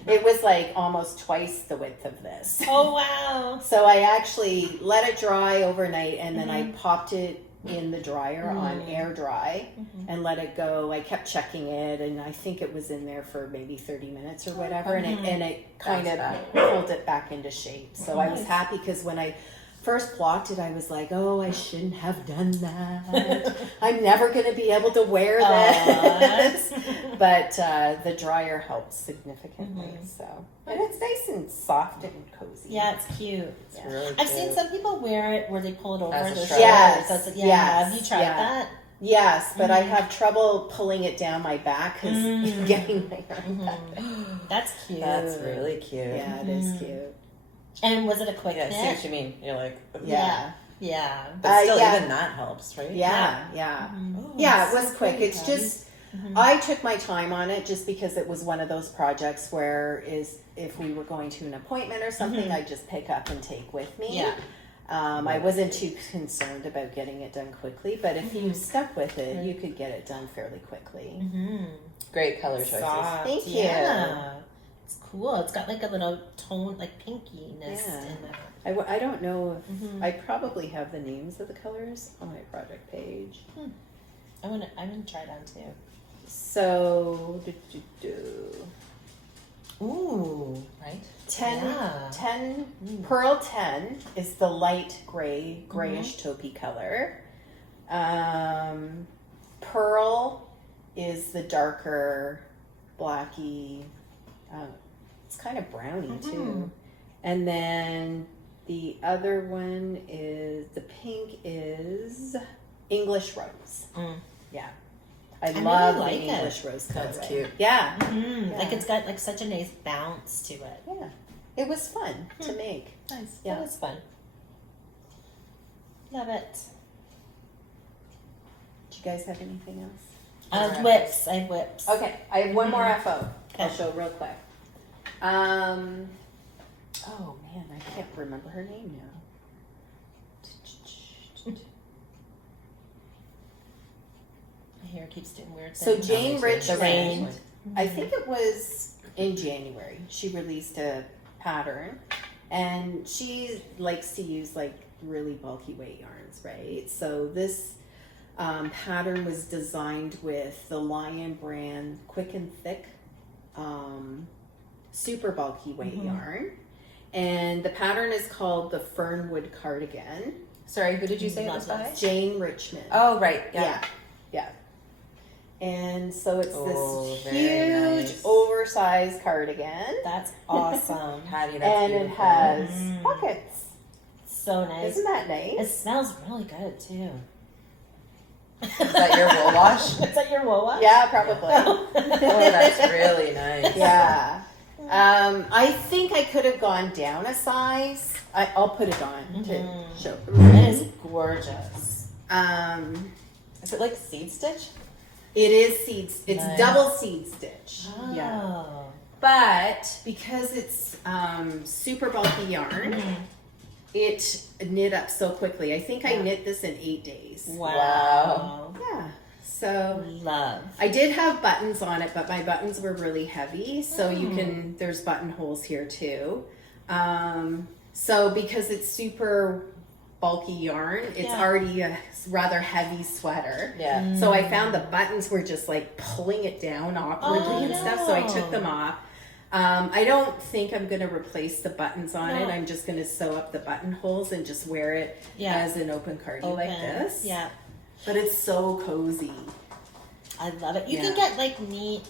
it was like almost twice the width of this. Oh, wow. So I actually let it dry overnight, and then I popped it in the dryer on air dry and let it go. I kept checking it, and I think it was in there for maybe 30 minutes or whatever, and it kind of pulled it back into shape. So I was happy, because when I first blocked it, I was like, oh, I shouldn't have done that. I'm never going to be able to wear this. But the dryer helped significantly. So, and it's nice and soft and cozy. Yeah, it's cute. It's really I've cute. seen some people wear it where they pull it over As a their strap. Yes, shoulders. yes, Have you tried that? Yes, but I have trouble pulling it down my back because getting my yarn back. That's cute. That's really cute. Yeah, it is cute. And was it a quick Yeah, I see what knit? you mean. You're like, Yeah. Yeah. but still, yeah. even that helps, right? Yeah. Oh, Yeah, it that's was so quick. pretty, It's Patty. just, I took my time on it just because it was one of those projects where if we were going to an appointment or something, I'd just pick up and take with me. Yeah. I wasn't too concerned about getting it done quickly, but if you stuck with it, you could get it done fairly quickly. Great color choices. Soft. Thank you. Yeah. It's cool. It's got like a little tone, like pinkiness in there. I don't know if I probably have the names of the colors on my project page. I'm gonna try it on too. So, Ooh. Right? 10 Pearl 10 is the light grayish taupey color. Pearl is the darker blacky, it's kind of browny too. And then the other one is, the pink is English rose. Yeah. I really love like the it. English rose colorway. That's cute. Yeah. Mm, Yeah. Like it's got like such a nice bounce to it. Yeah. It was fun to make. Nice. Yeah. That was fun. Love it. Do you guys have anything else? Whips. I have whips. Okay, I have one more FO. I'll Okay. show real quick. Oh man, I can't remember her name now. My hair keeps doing weird So things. Jane The Richmond, rain. I think it was in January, she released a pattern, and she likes to use like really bulky weight yarns, right? So this pattern was designed with the Lion brand Quick and Thick super bulky weight yarn, and the pattern is called the Fernwood Cardigan. Sorry, who did you say it was by? Jane Richmond. Oh, right. Yeah. Yeah. And so it's Oh, this very huge, nice. oversized cardigan, That's awesome. Patty, that's and it beautiful. has Mm. pockets. So nice. Isn't that It nice? smells really good too. Is that your wool wash? Is that your wool wash? Yeah, probably. Oh, that's really nice. Yeah. I think I could have gone down a size. I'll put it on to show. It is gorgeous. Is it like seed stitch? It is seeds. It's Nice. double seed stitch. Oh. Yeah. But because it's super bulky yarn, it knit up so quickly. I think I knit this in 8 days. Wow. Yeah. So Love. I did have buttons on it, but my buttons were really heavy. So you can, there's buttonholes here too. So because it's super bulky yarn, it's Yeah. already a rather heavy sweater. Yeah. So I found the buttons were just like pulling it down awkwardly and stuff. So I took them off. I don't think I'm going to replace the buttons on it. No. I'm just going to sew up the buttonholes and just wear it as an open cardi like this. Yeah. But it's so cozy. I love it. You can get like neat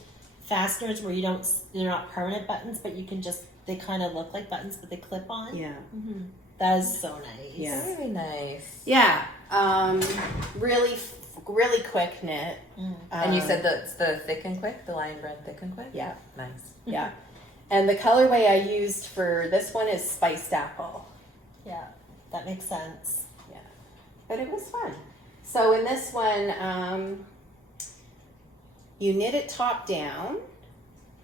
fasteners where they're not permanent buttons, but you can just, they kind of look like buttons, but they clip on. Yeah. That is so nice. Yeah. Very nice. Yeah. Really quick knit. And you said that's the Thick and Quick, the Lion brand Thick and Quick? Yeah. Nice. Yeah. And the colorway I used for this one is Spiced Apple. Yeah. That makes sense. Yeah. But it was fun. So in this one, you knit it top down,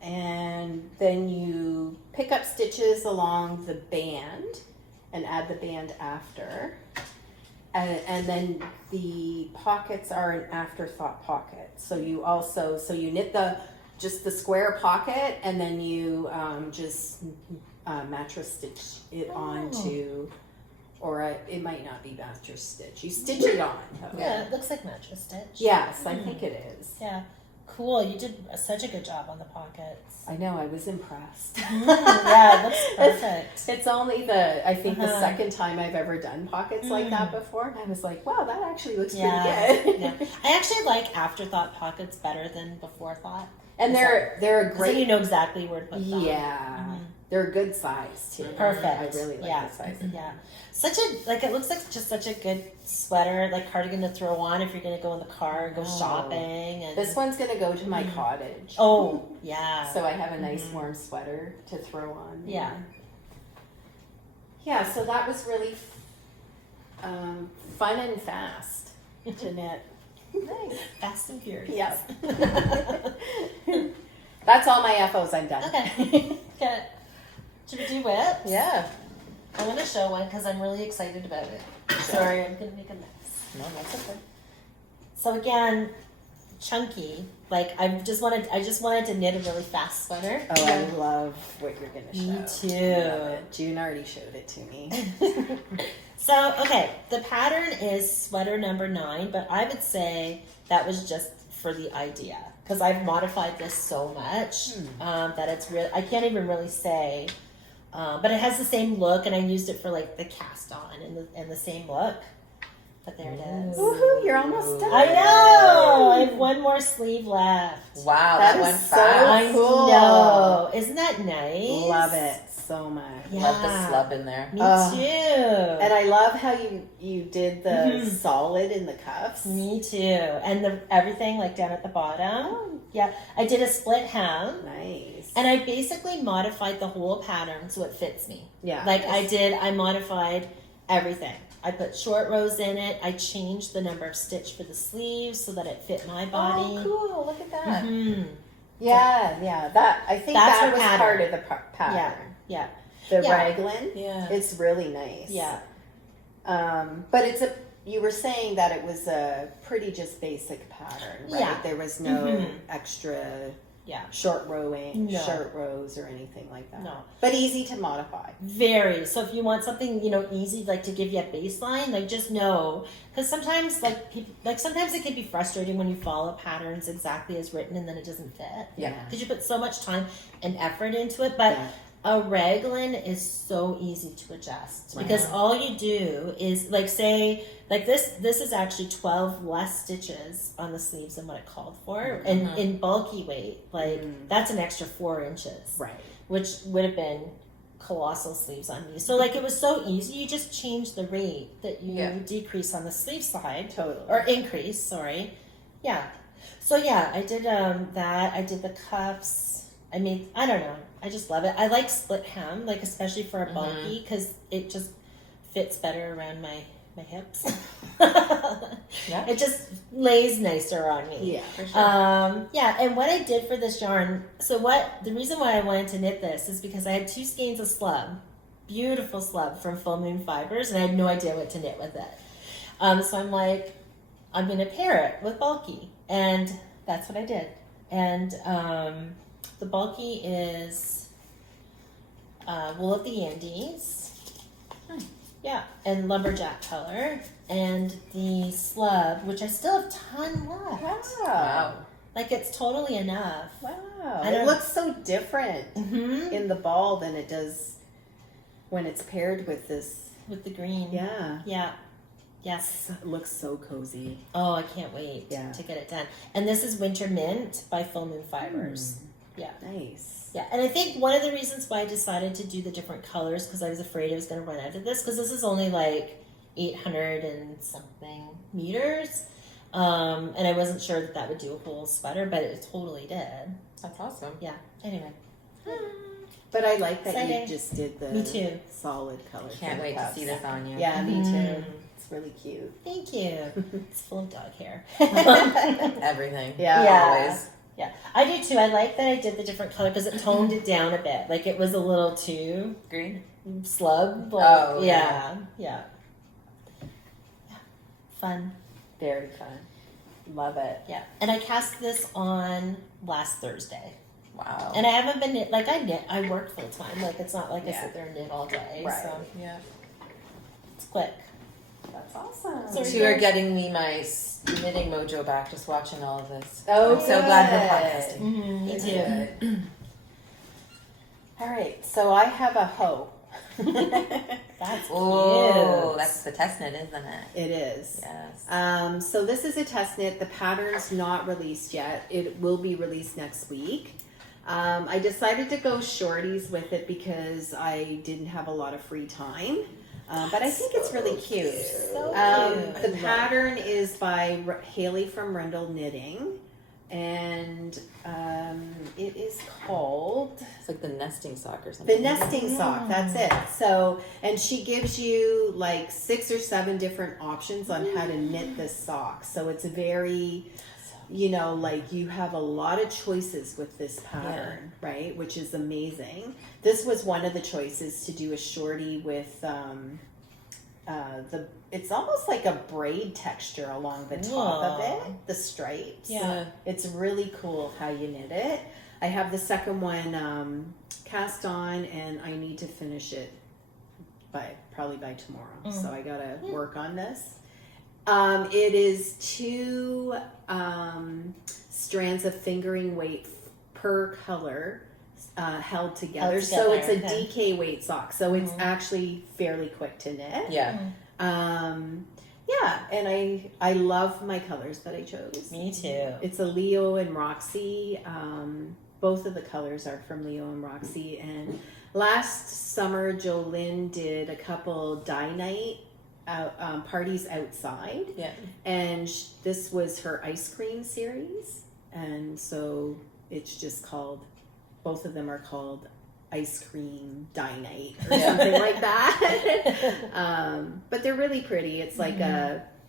and then you pick up stitches along the band and add the band after. And then the pockets are an afterthought pocket. So you knit just the square pocket, and then you just mattress stitch it onto, or it might not be mattress stitch. You stitch it on. Yeah, it looks like mattress stitch. Yes, I think it is. Yeah. Cool. You did such a good job on the pockets. I know, I was impressed. Yeah, it looks perfect. It's only the second time I've ever done pockets like that before. And I was like, wow, that actually looks pretty good. Yeah. I actually like afterthought pockets better than before thought. And they're a So great, you know exactly where to put them. yeah, they're a good size too. Perfect. I really like the size. Yeah. It looks like just such a good sweater, like cardigan to throw on if you're going to go in the car and go shopping. And This one's going to go to my cottage. oh, yeah. So I have a nice warm sweater to throw on. Yeah. Yeah, so that was really fun and fast to knit. Nice. Fast and furious. Yep. That's all my FOs. I'm done. Okay. Good. Should we do whips? Yeah. I want to show one because I'm really excited about it. Sorry, I'm going to make a mess. No, that's okay. So again, chunky. Like I just wanted to knit a really fast sweater. Oh, I love what you're going to show. Me too. Love it. June already showed it to me. So, okay, the pattern is sweater number 9, but I would say that was just for the idea because I've modified this so much that it's really, I can't even really say, but it has the same look, and I used it for like the cast on and the same look. But there it is. Woohoo, you're almost done. I know. I have one more sleeve left. Wow, That that is went so fast. I cool. know. Isn't that nice? Love it. so much. Yeah. Love the slub in there. Me Oh. too. And I love how you did the solid in the cuffs. Me too. And everything like down at the bottom. Oh. Yeah. I did a split hem. Nice. And I basically modified the whole pattern so it fits me. Yeah. Like I modified everything. I put short rows in it. I changed the number of stitch for the sleeves so that it fit my body. Oh, cool. Look at that. Mm-hmm. Yeah. I think That's that her was pattern. part of the pattern. Yeah. The Yeah. raglan. Yeah. It's really nice. Yeah. But you were saying that it was a pretty just basic pattern, right? Yeah. There was no Mhm. extra Yeah. short No. rows or anything like that. No. But easy to modify. Very. So if you want something, easy, like to give you a baseline, like just know, because sometimes sometimes it can be frustrating when you follow patterns exactly as written and then it doesn't fit. Yeah. Because you put so much time and effort into it, but Yeah. a raglan is so easy to adjust because all you do is this is actually 12 less stitches on the sleeves than what it called for, and in bulky weight, that's an extra 4 inches, Right. which would have been colossal sleeves on me. So it was so easy. You just change the rate that you decrease on the sleeve side, Totally. or increase. Sorry, yeah. So yeah, I did that. I did the cuffs. I don't know. I just love it. I like split hem, especially for a bulky, because it just fits better around my hips. Yeah. It just lays nicer on me. Yeah. For sure. Yeah, and what I did for this yarn, the reason why I wanted to knit this is because I had 2 skeins of slub, beautiful slub from Full Moon Fibers, and I had no idea what to knit with it. So I'm like, I'm going to pair it with bulky, and that's what I did. And the bulky is Wool of the Andes. Yeah, and lumberjack color, and the slub, which I still have ton left. Wow. It's totally enough. Wow. I It don't- looks so different Mm-hmm. in the ball than it does when it's paired with this. With the green. Yeah. Yeah. Yes. It looks so cozy. Oh, I can't wait to get it done. And this is Winter Mint by Full Moon Fibers. Yeah. Nice. Yeah, and I think one of the reasons why I decided to do the different colors, because I was afraid I was going to run out of this, because this is only 800 and something meters, and I wasn't sure that would do a whole sweater, but it totally did. That's awesome. Yeah, anyway. But I like that Exciting. you just did the Me too. solid color. Can't wait to see this on you. Yeah, me too. Mm. It's really cute. Thank you. It's full of dog hair. Everything. Yeah. Always. Yeah, I do too. I like that I did the different color because it toned it down a bit. It was a little too Green? slub. Oh, yeah. Fun. Very fun. Love it. Yeah, and I cast this on last Thursday, Wow. and I haven't been knit. I work full time. It's not like I Yeah. sit there and knit all day. Right. So Yeah. it's quick. That's awesome. So- You are getting me my knitting mojo back just watching all of this. Oh, I'm so glad we're good. podcasting. Me too. Good. All right, so I have a hoe. That's Oh, cute. that's the test knit, isn't it? It is. Yes. So this is a test knit. The pattern's not released yet. It will be released next week. I decided to go shorties with it because I didn't have a lot of free time. But I think it's really cute. So cute. The pattern is by Haley from Rundle Knitting. And it is called It's like the nesting sock or something. the nesting sock. That's it. So, and she gives you 6 or 7 different options on how to knit this sock. So it's very, you have a lot of choices with this pattern, right? Which is amazing. This was one of the choices to do a shorty with it's almost like a braid texture along the top of it, the stripes. Yeah. It's really cool how you knit it. I have the second one cast on, and I need to finish it probably by tomorrow. So I gotta work on this. It is 2 strands of fingering weight per color held together. So it's a DK weight sock. So it's actually fairly quick to knit. Yeah. And I love my colors that I chose. Me too. It's a Leo and Roxy both of the colors are from Leo and Roxy. And last summer, Jolynn did a couple dye night parties outside. Yeah. And this was her ice cream series. And so it's just called, both of them are called Ice Cream Dye Night or something like that. But they're really pretty. It's like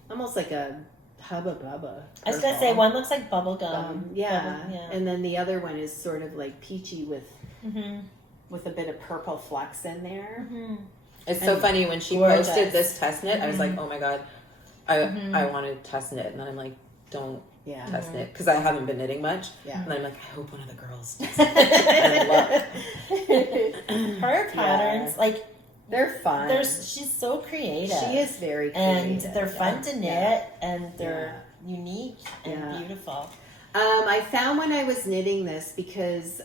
almost like a Hubba Bubba. I was gonna say one looks like bubble gum. Yeah. And then the other one is sort of like peachy with a bit of purple flecks in there. It's so funny when she posted this test knit. I was like, oh my god, I want to test knit, and then I'm like, don't test knit because I haven't been knitting much. And then I'm like, I hope one of the girls does it. Her patterns, like they're fun. She's so creative. She is very creative. And they're fun to knit, and they're unique and beautiful. I found when I was knitting this because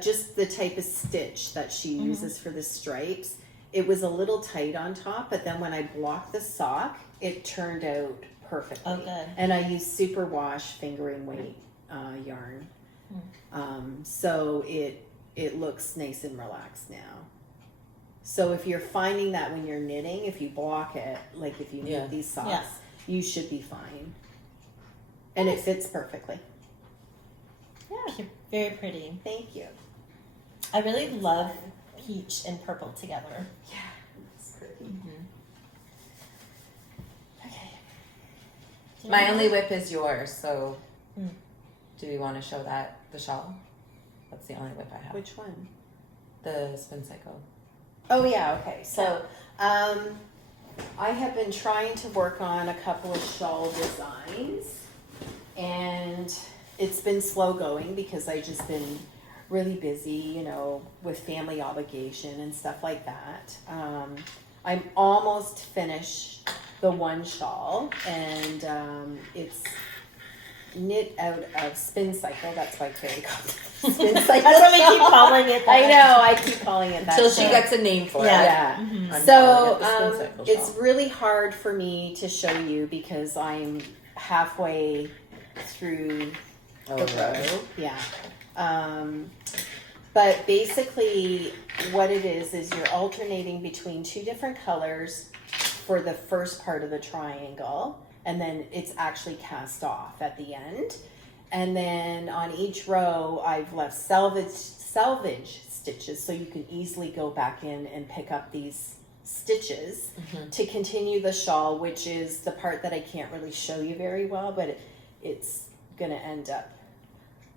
just the type of stitch that she uses for the stripes, it was a little tight on top, but then when I blocked the sock, it turned out perfectly. Okay. And I used superwash fingering weight yarn. So it looks nice and relaxed now. So if you're finding that when you're knitting, if you block it, like if you knit these socks, you should be fine. And it fits perfectly. Yeah. Very pretty. Thank you. I really love peach and purple together. Yeah. It's pretty. Okay. My only whip is yours, so do we want to show that, the shawl? That's the only whip I have. Which one? The Spin Cycle. Oh yeah, okay. So I have been trying to work on a couple of shawl designs, and it's been slow going because I've just been really busy, you know, with family obligation and stuff like that. I'm almost finished the one shawl, and it's knit out of Spin Cycle. That's why Carrie called it Spin Cycle. That's what we keep calling it. I know, I keep calling it that. Until she gets a name for it. Yeah. I'm So calling it the Spin Cycle it's shawl. really hard for me to show you because I'm halfway through the row. Yeah. But basically what it is you're alternating between two different colors for the first part of the triangle, and then it's actually cast off at the end. And then on each row I've left salvage stitches so you can easily go back in and pick up these stitches to continue the shawl, which is the part that I can't really show you very well, but it's gonna end up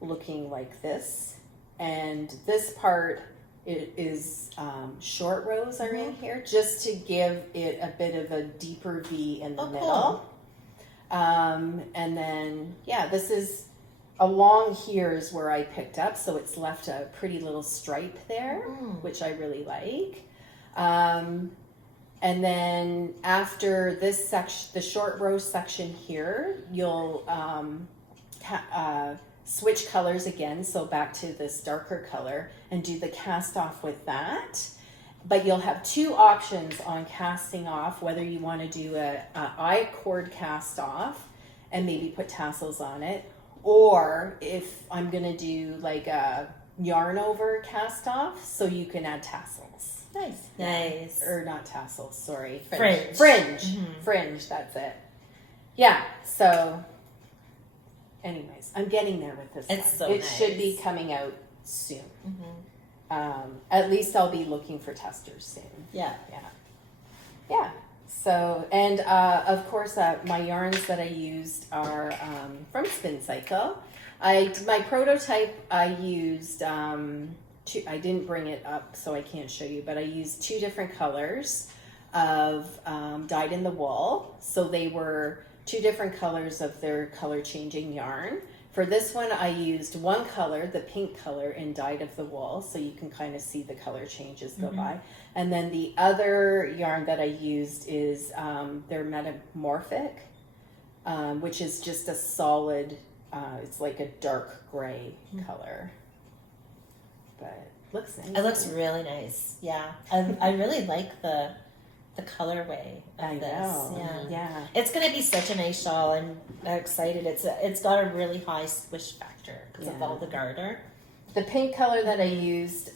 looking like this. And this part is short rows are in here just to give it a bit of a deeper V in the middle. And then this is along here is where I picked up, so it's left a pretty little stripe there, which I really like. And then after this section, the short row section here, you'll switch colors again, so back to this darker color, and do the cast off with that. But you'll have two options on casting off, whether you want to do a I-cord cast off and maybe put tassels on it, or if I'm going to do like a yarn over cast off, so you can add tassels. Nice. Or not tassels, sorry. Fringe. Fringe, that's it. Yeah, so anyways, I'm getting there with this. It's so It nice. should be coming out soon. At least I'll be looking for testers soon. Yeah. So, and of course, my yarns that I used are from Spin Cycle. My prototype I used I didn't bring it up, so I can't show you, but I used two different colors of dyed in the wool. So they were two different colors of their color changing yarn. For this one, I used one color, the pink color, in dyed of the wool, so you can kind of see the color changes go by. And then the other yarn that I used is their Metamorphic, which is just a solid, it's like a dark gray color. But looks nice. It looks really nice. Yeah. I really like the the colorway of I this. know. Yeah. Yeah. It's going to be such a nice shawl. I'm excited. It's got a really high squish factor because of Yeah. all the garter. The pink color that I used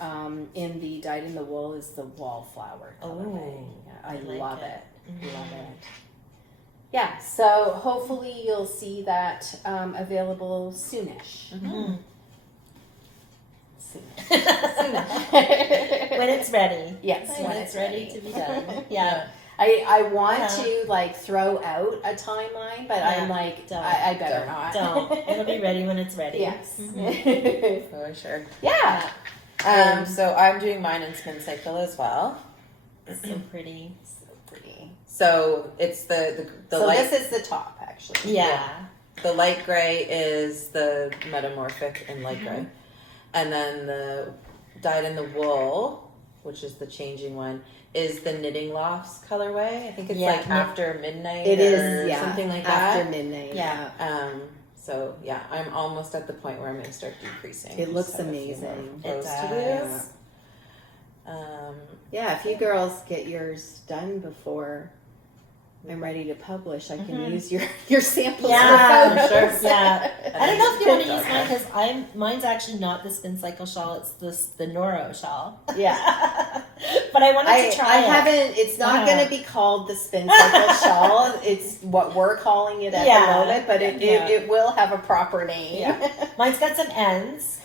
in the dyed in the wool is the wallflower colorway. Oh, Yeah, I I like love it. it. Love it. Yeah, so hopefully you'll see that available soonish. Mm-hmm. Soonish. When it's ready. Yes, When it's ready to be done. Yeah. I want to like throw out a timeline, but I'm Yeah, like, don't. I better not. Don't. It'll be ready when it's ready. Yes. For sure. Yeah. So I'm doing mine in Spin Cycle as well. So pretty. So pretty. So it's the So light. this is the top, actually. Yeah. The light gray is the metamorphic in light Mm-hmm. gray, and then the dyed in the wool, which is the changing one, is the Knitting Lofts colorway. I think it's Yeah. like after midnight. It or is, yeah. something like After that. midnight. Yeah. So yeah, I'm almost at the point where I'm going to start decreasing. It looks Just have a few more amazing. rows It to does. do. Yeah, if you girls get yours done before I'm ready to publish, I can use your samples. Yeah, for photos. sure. Yeah. I don't know if you want to Okay. use mine because mine's actually not the Spin Cycle shawl. It's the Noro shawl. Yeah. But I wanted I to try it. haven't. It's not Yeah. going to be called the Spin Cycle shawl. It's what we're calling it at Yeah. the moment, but it will have a proper name. Yeah. Mine's got some ends.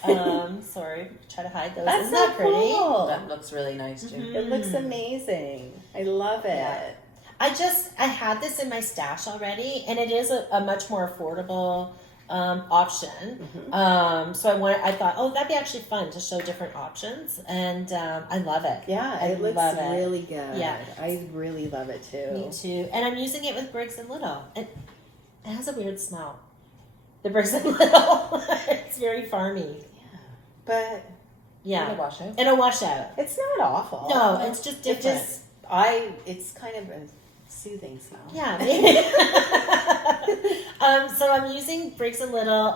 Sorry, try to hide those. That's Isn't so that pretty? cool. That looks really nice too. Mhm. It looks amazing. I love it. Yeah. I had this in my stash already, and it is a much more affordable option. So I thought, oh, that'd be actually fun to show different options, and I love it. Yeah, I it looks love it. really good. Yeah. I really love it too. Me too. And I'm using it with Briggs and Little. It has a weird smell. The Briggs and Little. It's very farmy. But Yeah. Wash out. And a washout. it's not awful. No, it's just It different. just it's kind of a soothing smell. Yeah, maybe. So I'm using Briggs and Little,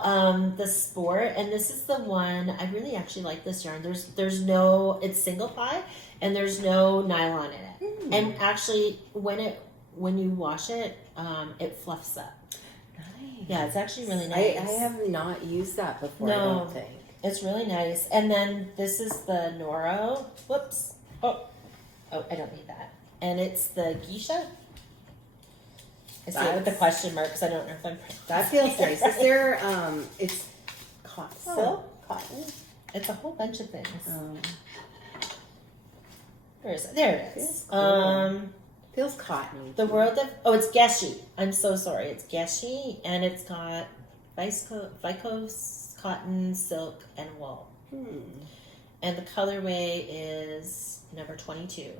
the Sport, and this is the one I really actually like this yarn. There's no, it's single ply, and there's no nylon in it. And actually, when you wash it, it fluffs up. Nice. Yeah, it's actually really nice. I have not used that before. I No. don't think. It's really nice. And then this is the Noro. Whoops. Oh, I don't need that. And it's the Geisha. I see it with the That's- question mark because I don't know if I'm. That feels nice. Is there? It's cotton. Oh. Silk cotton. It's a whole bunch of things. Um, Where is it? There it is. Feels cool. Feels cottony. The world of it's Geshi. I'm so sorry. It's Geshi, and it's got Vicose, cotton, silk, and wool. And the colorway is number 22.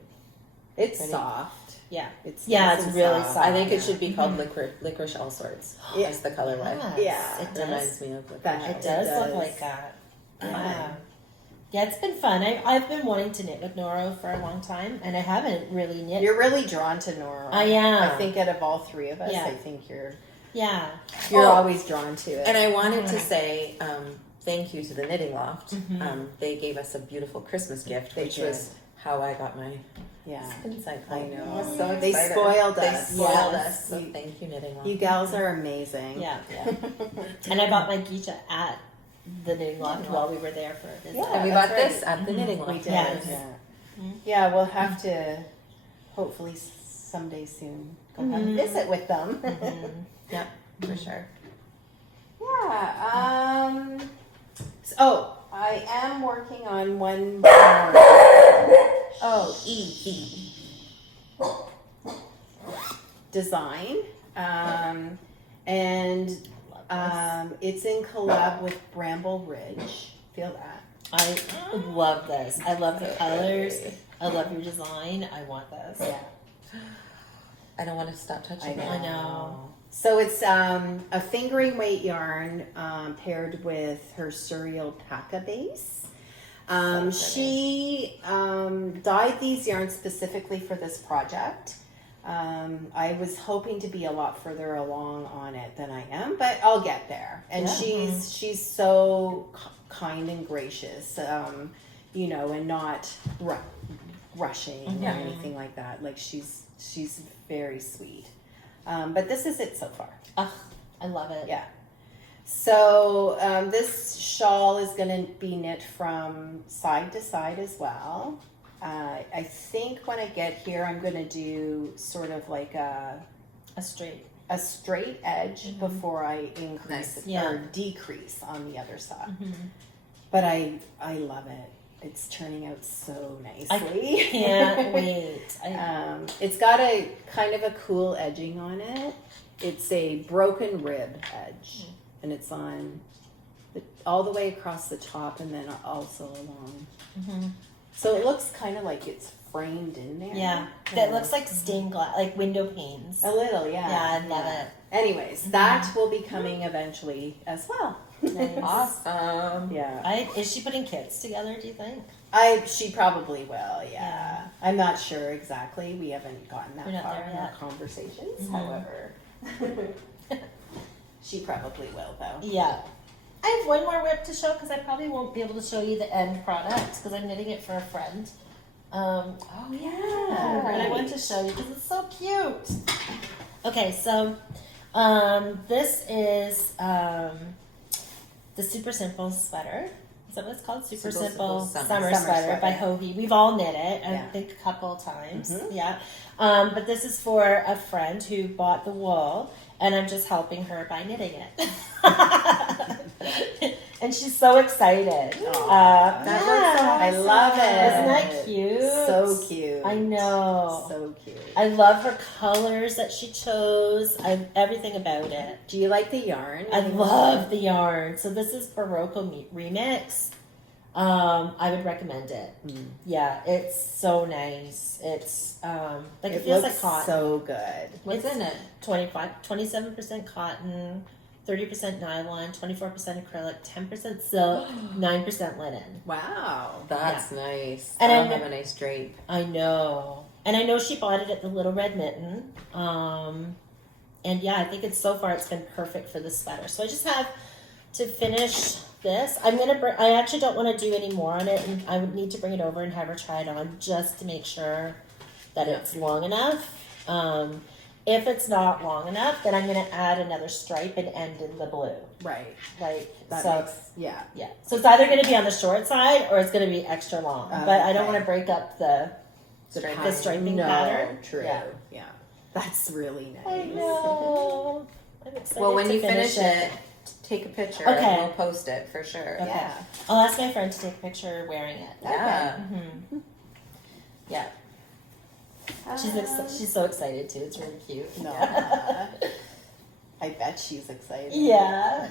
It's Pretty. soft. Yeah. It's Yeah, nice it's and really soft. soft. I think it should be called licorice all sorts. Yeah. Is the colorway. Yeah. It It does. reminds me of licorice. That- It It does look does. like that. Yeah. Yeah, it's been fun. I've been wanting to knit with Noro for a long time, and I haven't really knit. You're really drawn to Nora. I am. I think out of all three of us, Yeah. I think you're Yeah. always drawn to it. And I wanted to say thank you to the Knitting Loft. Mhm. They gave us a beautiful Christmas gift, They which did. was how I got my yeah. spin cycle. I know. I was so They excited. spoiled They us. spoiled Yes. us. So You- thank you, Knitting Loft. You gals are amazing. Yeah. And I bought my Geisha at the Knitting Loft while we were there for a visit. Yeah. and we that's bought right. this at the Knitting Loft. We did. Yes. Yeah. Yeah, we'll have to hopefully someday soon go have a visit with them. Yep, for sure. Yeah. I am working on one more. Design. And it's in collab with Bramble Ridge. Feel that. I love this. I love the colors. I love your design. I want this. Yeah. I don't want to stop touching it. I know. So it's a fingering weight yarn paired with her Surreal Paca base. She dyed these yarns specifically for this project. I was hoping to be a lot further along on it than I am, but I'll get there. And Yeah. she's so kind and gracious, and not rushing or anything like that. Like she's she's very sweet. But this is it so far. Ugh, I love it. Yeah. So this shawl is going to be knit from side to side as well. I think when I get here, I'm going to do sort of like a straight edge before I increase it or decrease on the other side. But I love it. It's turning out so nicely. I can't wait. It's got a kind of a cool edging on it. It's a broken rib edge, and it's on all the way across the top and then also along. So it looks kind of like it's framed in there. Yeah, that looks like stained glass, like window panes. A little, yeah. Yeah, I love it. Anyways, that will be coming eventually as well. Nice. Awesome. Yeah. Is she putting kits together, do you think? She probably will, yeah. I'm not sure exactly. We haven't gotten that far in our conversations. However, she probably will, though. Yeah. I have one more whip to show because I probably won't be able to show you the end product because I'm knitting it for a friend. Oh, yeah. And I want to show you because it's so cute. Okay, so this is the Super Simple sweater. Is that what it's called? Super Simple Summer Sweater by Hovey. We've all knit it, I think, a couple times. Yeah. But this is for a friend who bought the wool, and I'm just helping her by knitting it. And she's so excited. That looks awesome. I love it. Isn't that cute? So cute. I know. So cute. I love her colors that she chose. Everything about it. Do you like the yarn? I love the yarn. So this is Barocco Remix. I would recommend it. Yeah, it's so nice. It's like it feels like cotton. So good. What's in it? 27% cotton, 30% nylon, 24% acrylic, 10% silk, 9% linen. Wow. That's nice. And That'll have a nice drape. I know. And I know she bought it at the Little Red Mitten. And yeah, I think so far it's been perfect for this sweater. So I just have to finish this. I actually don't want to do any more on it, and I would need to bring it over and have her try it on just to make sure that it's long enough. If it's not long enough, then I'm going to add another stripe and end in the blue. Right. Yeah. So it's either going to be on the short side or it's going to be extra long. But I don't want to break up the striping pattern. True. Yeah. That's really nice. I know. I'm excited Well, when to you finish it, take a picture and we'll post it for sure. Okay. Yeah. I'll ask my friend to take a picture wearing it. Yeah. Yeah. She's so excited too. It's really cute. No. I bet she's excited. Yeah.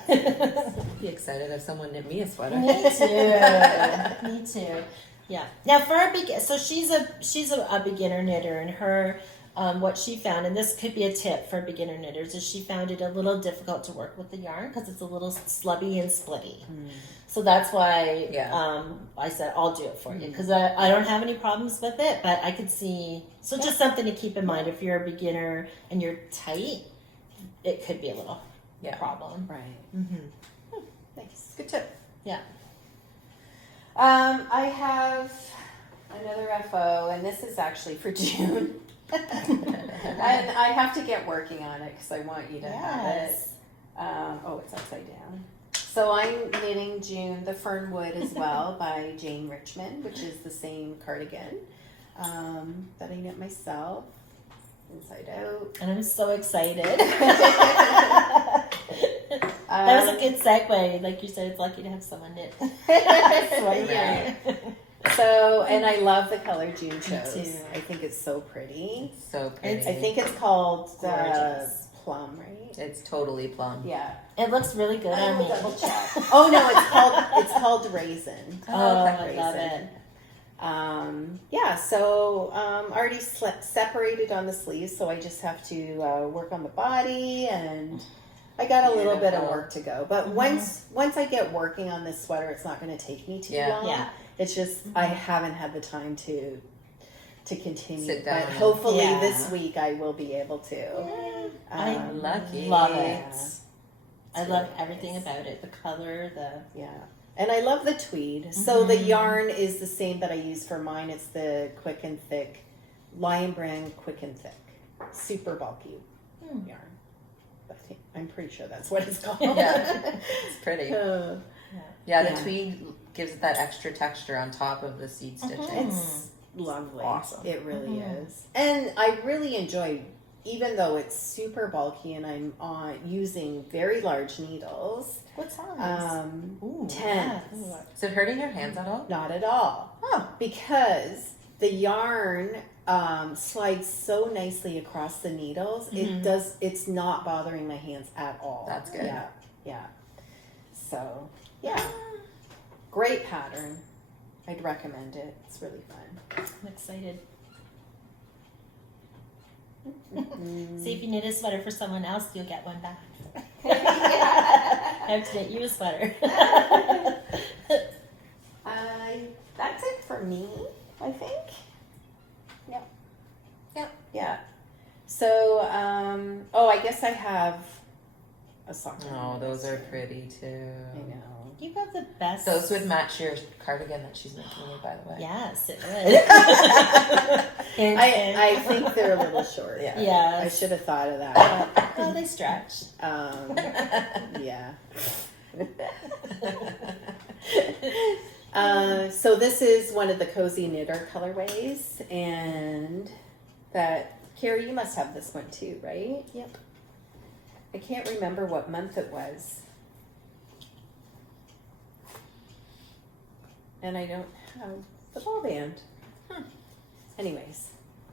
Be excited if someone knit me a sweater. Me too. Me too. Yeah. Now for our so she's a beginner knitter, and her what she found, and this could be a tip for beginner knitters, is she found it a little difficult to work with the yarn because it's a little slubby and splitty. So that's why I said I'll do it for you because I don't have any problems with it, but I could see. So just something to keep in mind if you're a beginner and you're tight, it could be a little problem. Right. Nice. Good tip. Yeah. I have another FO, and this is actually for June. And I have to get working on it because I want you to have it. It's upside down. So I'm knitting June the Fernwood as well by Jane Richmond, which is the same cardigan that I knit myself, inside out. And I'm so excited. That was a good segue. Like you said, it's lucky to have someone knit. Yeah. So, and I love the color June chose. Me too. I think it's so pretty. It's so pretty. I think it's called Gorgeous. Plum, right? It's totally plum. Yeah. It looks really good on me. Double check. Oh no, it's called Raisin. I love it. So already separated on the sleeves, so I just have to work on the body, and I got a little bit of work to go. But once I get working on this sweater, it's not going to take me too long. Yeah. It's just I haven't had the time to continue. Sit down. But hopefully this week I will be able to. I lucky. love it. Yeah. I love everything about it. The color, And I love the tweed. So the yarn is the same that I use for mine. It's the Quick and Thick, Lion Brand Quick and Thick. super bulky yarn. But I'm pretty sure that's what it's called. Yeah, it's pretty. Yeah, The tweed gives it that extra texture on top of the seed stitching. it's lovely. Awesome. It really is. And I really enjoy, even though it's super bulky and I'm using very large needles. What size? 10. Is it hurting your hands at all? Not at all. Because the yarn slides so nicely across the needles. It's not bothering my hands at all. That's good. Yeah. So, yeah. Great pattern. I'd recommend it. It's really fun. I'm excited. See, if you knit a sweater for someone else, you'll get one back. I have to knit you a sweater. That's it for me, I think. Yeah. So, I guess I have a sock. Oh, those are pretty too. I know. You got the best. Those would match your cardigan that she's making you, by the way. Yes, it would. I think they're a little short. Yeah. I should have thought of that. Oh, they stretch. Yeah. So this is one of the Cozy Knitter colorways, and that, Karri, you must have this one too, right? Yep. I can't remember what month it was. And I don't have the ball band. Anyways,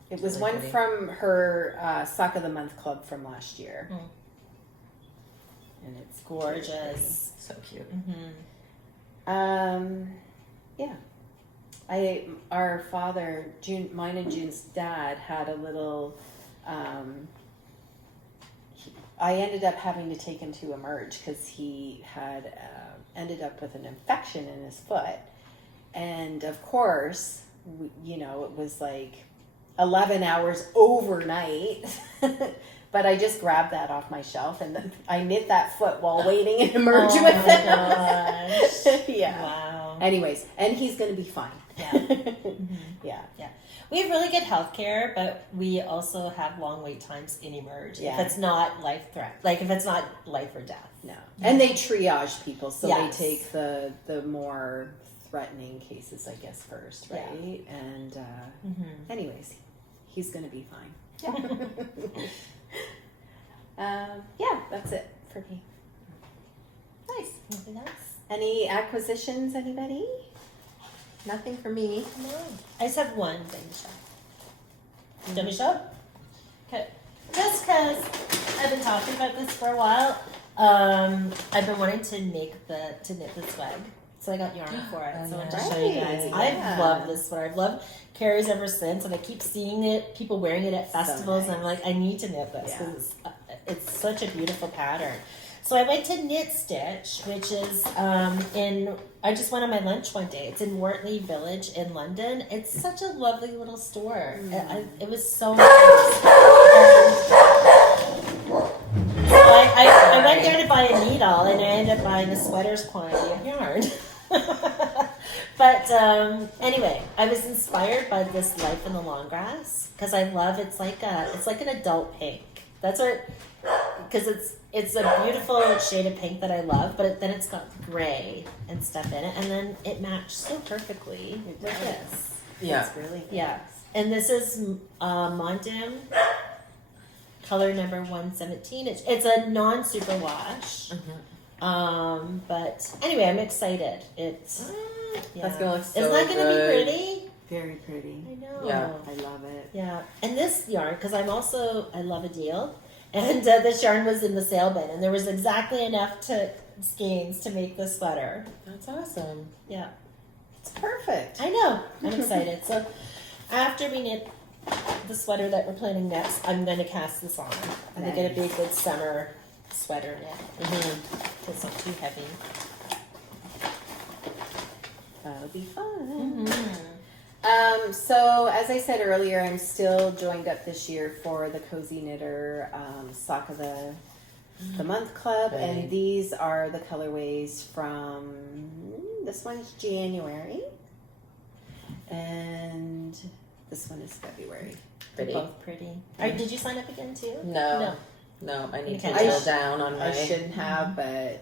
it was Really one pretty. from her Sock of the Month club from last year. And it's Gorgeous. So cute. Yeah. Our father, mine and June's dad, had a little. I ended up having to take him to Emerge because he had ended up with an infection in his foot, and of course, it was like 11 hours overnight. But I just grabbed that off my shelf and I knit that foot while waiting in Emerge with him. Gosh. Yeah. Wow. Anyways, and he's going to be fine. Yeah. Yeah. We have really good health care, but we also have long wait times in Emerge. Yeah. If it's not life if it's not life or death. No. And they triage people, so Yes. they take the more threatening cases, I guess, first, right? Yeah. And anyways, he's going to be fine. Yeah, that's it for me. Nice. Nothing else? Any acquisitions, anybody? Nothing for me. No. I just have one thing to show. Do you want me to show? Okay. Just because I've been talking about this for a while, I've been wanting to knit the swag. So I got yarn for it. So I wanted to show you guys. Yeah. I've loved this sweater. I've loved Karri's ever since, and I keep seeing it, people wearing it at festivals, and I'm like, I need to knit this because it's such a beautiful pattern. So I went to Knit Stitch, which is I just went on my lunch one day. It's in Wortley Village in London. It's such a lovely little store. It was so nice. I went there to buy a needle, and I ended up buying a sweater's quantity of yarn. But anyway, I was inspired by this Life in the Long Grass because I love it's like an adult pink. That's what, because it's a beautiful shade of pink that I love, but then it's got gray and stuff in it, and then it matched so perfectly with this. Yeah. It's really nice. Yeah, and this is Mondim, color number 117. It's a non-super wash. But anyway, I'm excited. It's That's gonna look so Isn't that gonna good. be pretty? Very pretty. I know. Yeah. I love it. Yeah, and this yarn, because I love a deal, and this yarn was in the sale bin, and there was exactly enough skeins to make this sweater. That's awesome. Yeah, It's perfect. I know. I'm excited. So after we knit the sweater that we're planning next, I'm going to cast this on. I think it'll be a good summer sweater knit. It's not too heavy. That'll be fun. So as I said earlier, I'm still joined up this year for the Cozy Knitter Sock of the Month Club, and these are the colorways from, this one's January, and this one is February. pretty. Both pretty. Did you sign up again too? No, I need to Okay. drill down on my. I shouldn't have, but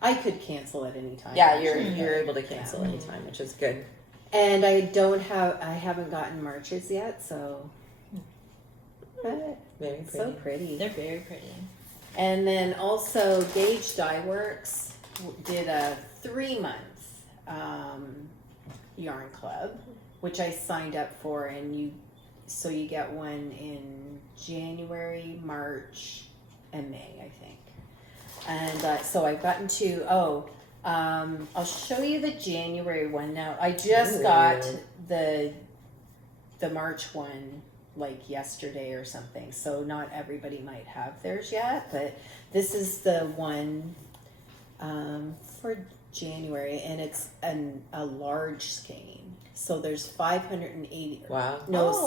I could cancel at any time. Yeah, you're able to cancel Yeah. anytime, which is good. And I haven't gotten Marches yet, so. But Very pretty. so pretty. They're very pretty. And then also Gage Dye Works did a 3-month yarn club, which I signed up for, and you get one in January, March, and May, I think. And so I've gotten to I'll show you the January one now. I just got the March one like yesterday or something, so not everybody might have theirs yet, but this is the one for January, and it's a large skein, so there's 580 Wow.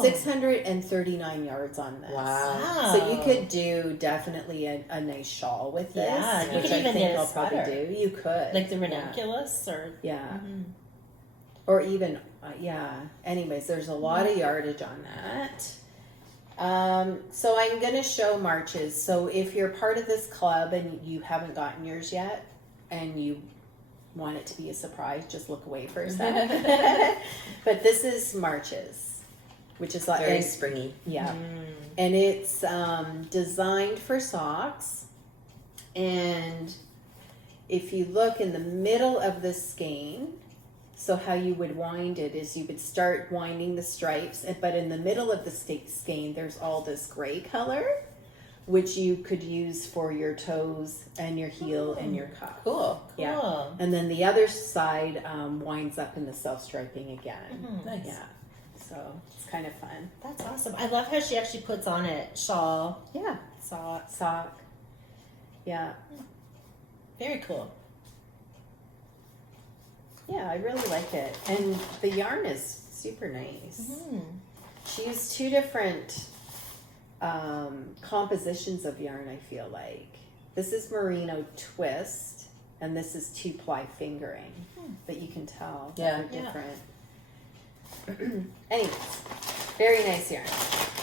639 yards on this. Wow. So you could do definitely a nice shawl with this, Yeah, you which could I even think knit a I'll probably sweater. do. You could, Like the ranunculus yeah. Mhm. Or even anyways, there's a lot of yardage on that. So I'm going to show Marches. So if you're part of this club and you haven't gotten yours yet and you want it to be a surprise, just look away for a sec. But this is Marches, which is like Very springy. yeah. And it's designed for socks. And if you look in the middle of the skein, so how you would wind it is you would start winding the stripes, but in the middle of the skein, there's all this gray color, which you could use for your toes and your heel and your cuff. Cool. Yeah. Cool. And then the other side winds up in the self-striping again. Nice. Yeah. So it's kind of fun. That's awesome. I love how she actually puts on it shawl, Yeah. sock. Yeah. Very cool. Yeah, I really like it. And the yarn is super nice. She used 2 different compositions of yarn, I feel like. This is merino twist, and this is 2-ply fingering. But you can tell that they're different. Anyways, very nice yarn.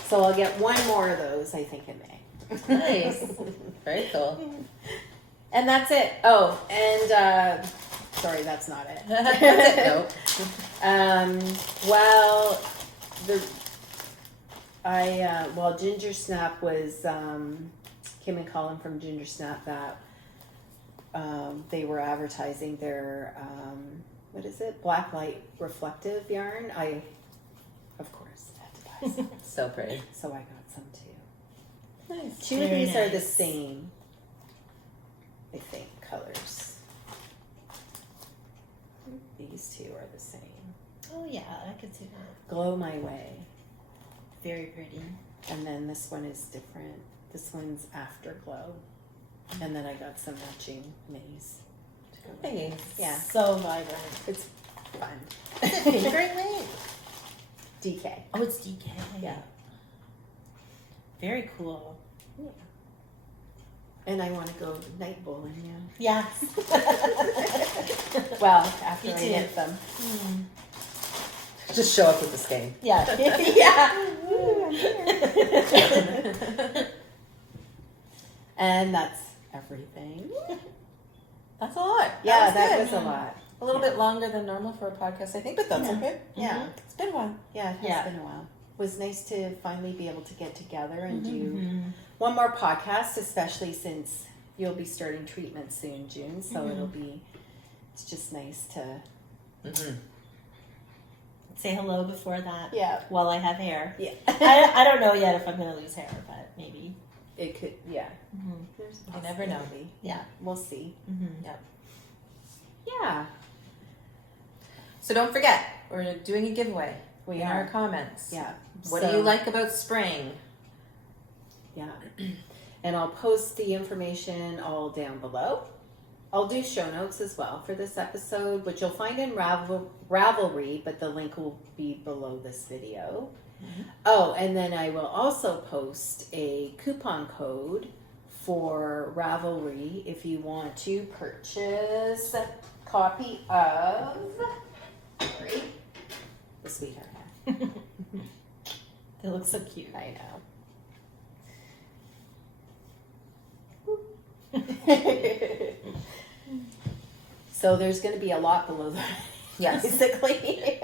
So I'll get one more of those, I think, in May. Nice. Very cool. And that's it. Oh, and sorry, that's not it. Nope. Ginger Snap was Kim and Colin from Ginger Snap that they were advertising their what is it? Black light reflective yarn. I of course had to buy some. So pretty. So I got some too. Nice. 2 of Very these are the nice. same, I think, colors. These 2 are the same. Oh yeah, I could see that. Glow My Way. Very pretty. And then this one is different. This one's Afterglow. And then I got some matching minis to go with. Nice. Yeah, So vibrant. it's fun. Is it fingering weight? DK. Oh, it's DK. Yeah. Very cool. And I want to go night bowling now. Yes. Well, after Me I too. knit them. Just show up with the skein. Yeah. Yeah. And that's everything. That's a lot. Yeah, that that was was good. a lot. A little bit longer than normal for a podcast, I think, but that's okay. Yeah. It's been a while. Yeah, it has Yeah. been a while. It was nice to finally be able to get together and do Mm-hmm. one more podcast, especially since you'll be starting treatment soon, June. So it's just nice to. Say hello before that. Yeah. While I have hair. Yeah. I don't know yet if I'm going to lose hair, but maybe. It could, yeah. Mm-hmm. There's a You never know. possibility. Yeah. We'll see. Mm-hmm. Yeah. So don't forget, we're doing a giveaway. We in are. our comments. Yeah. What do So- you like about spring? Yeah. And I'll post the information all down below. I'll do show notes as well for this episode, which you'll find in Ravelry, but the link will be below this video. Oh, and then I will also post a coupon code for Ravelry if you want to purchase a copy of the Sweetheart Hat. They look so cute. I know. So there's going to be a lot below that. Yes. Basically.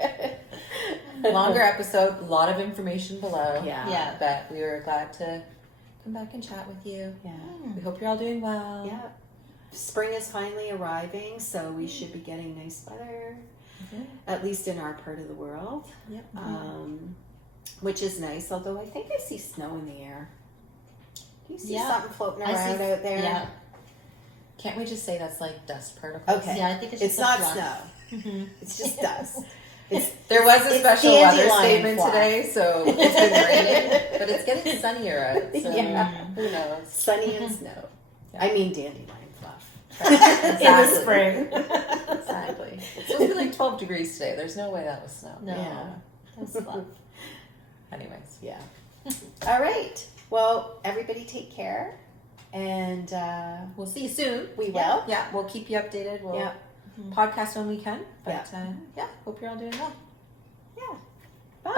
Longer episode, a lot of information below. Yeah. But we were glad to come back and chat with you. Yeah. We hope you're all doing well. Yeah. Spring is finally arriving, so we should be getting nice weather, at least in our part of the world, Yep. which is nice, although I think I see snow in the air. Do you see Yeah. something floating I around see- out there? Yeah. Can't we just say that's like dust particles? Okay. Yeah, I think it's It's just a not fluff. snow. Mm-hmm. It's just dust. It's There was a It's special weather dandelion statement fluff. today, so it's been raining, but it's getting sunnier out. So Yeah. who knows? sunny and snow. Yeah. I mean dandelion fluff. Exactly. In the spring. Exactly. It's supposed to be like 12 degrees today. There's no way that was snow. No. Yeah. That's fluff. Anyways. Yeah. All right. Well, everybody take care, and We'll see you soon. we will. Yeah, we'll keep you updated. We'll Yeah. podcast when we can. But yeah, hope you're all doing well. Yeah. Bye.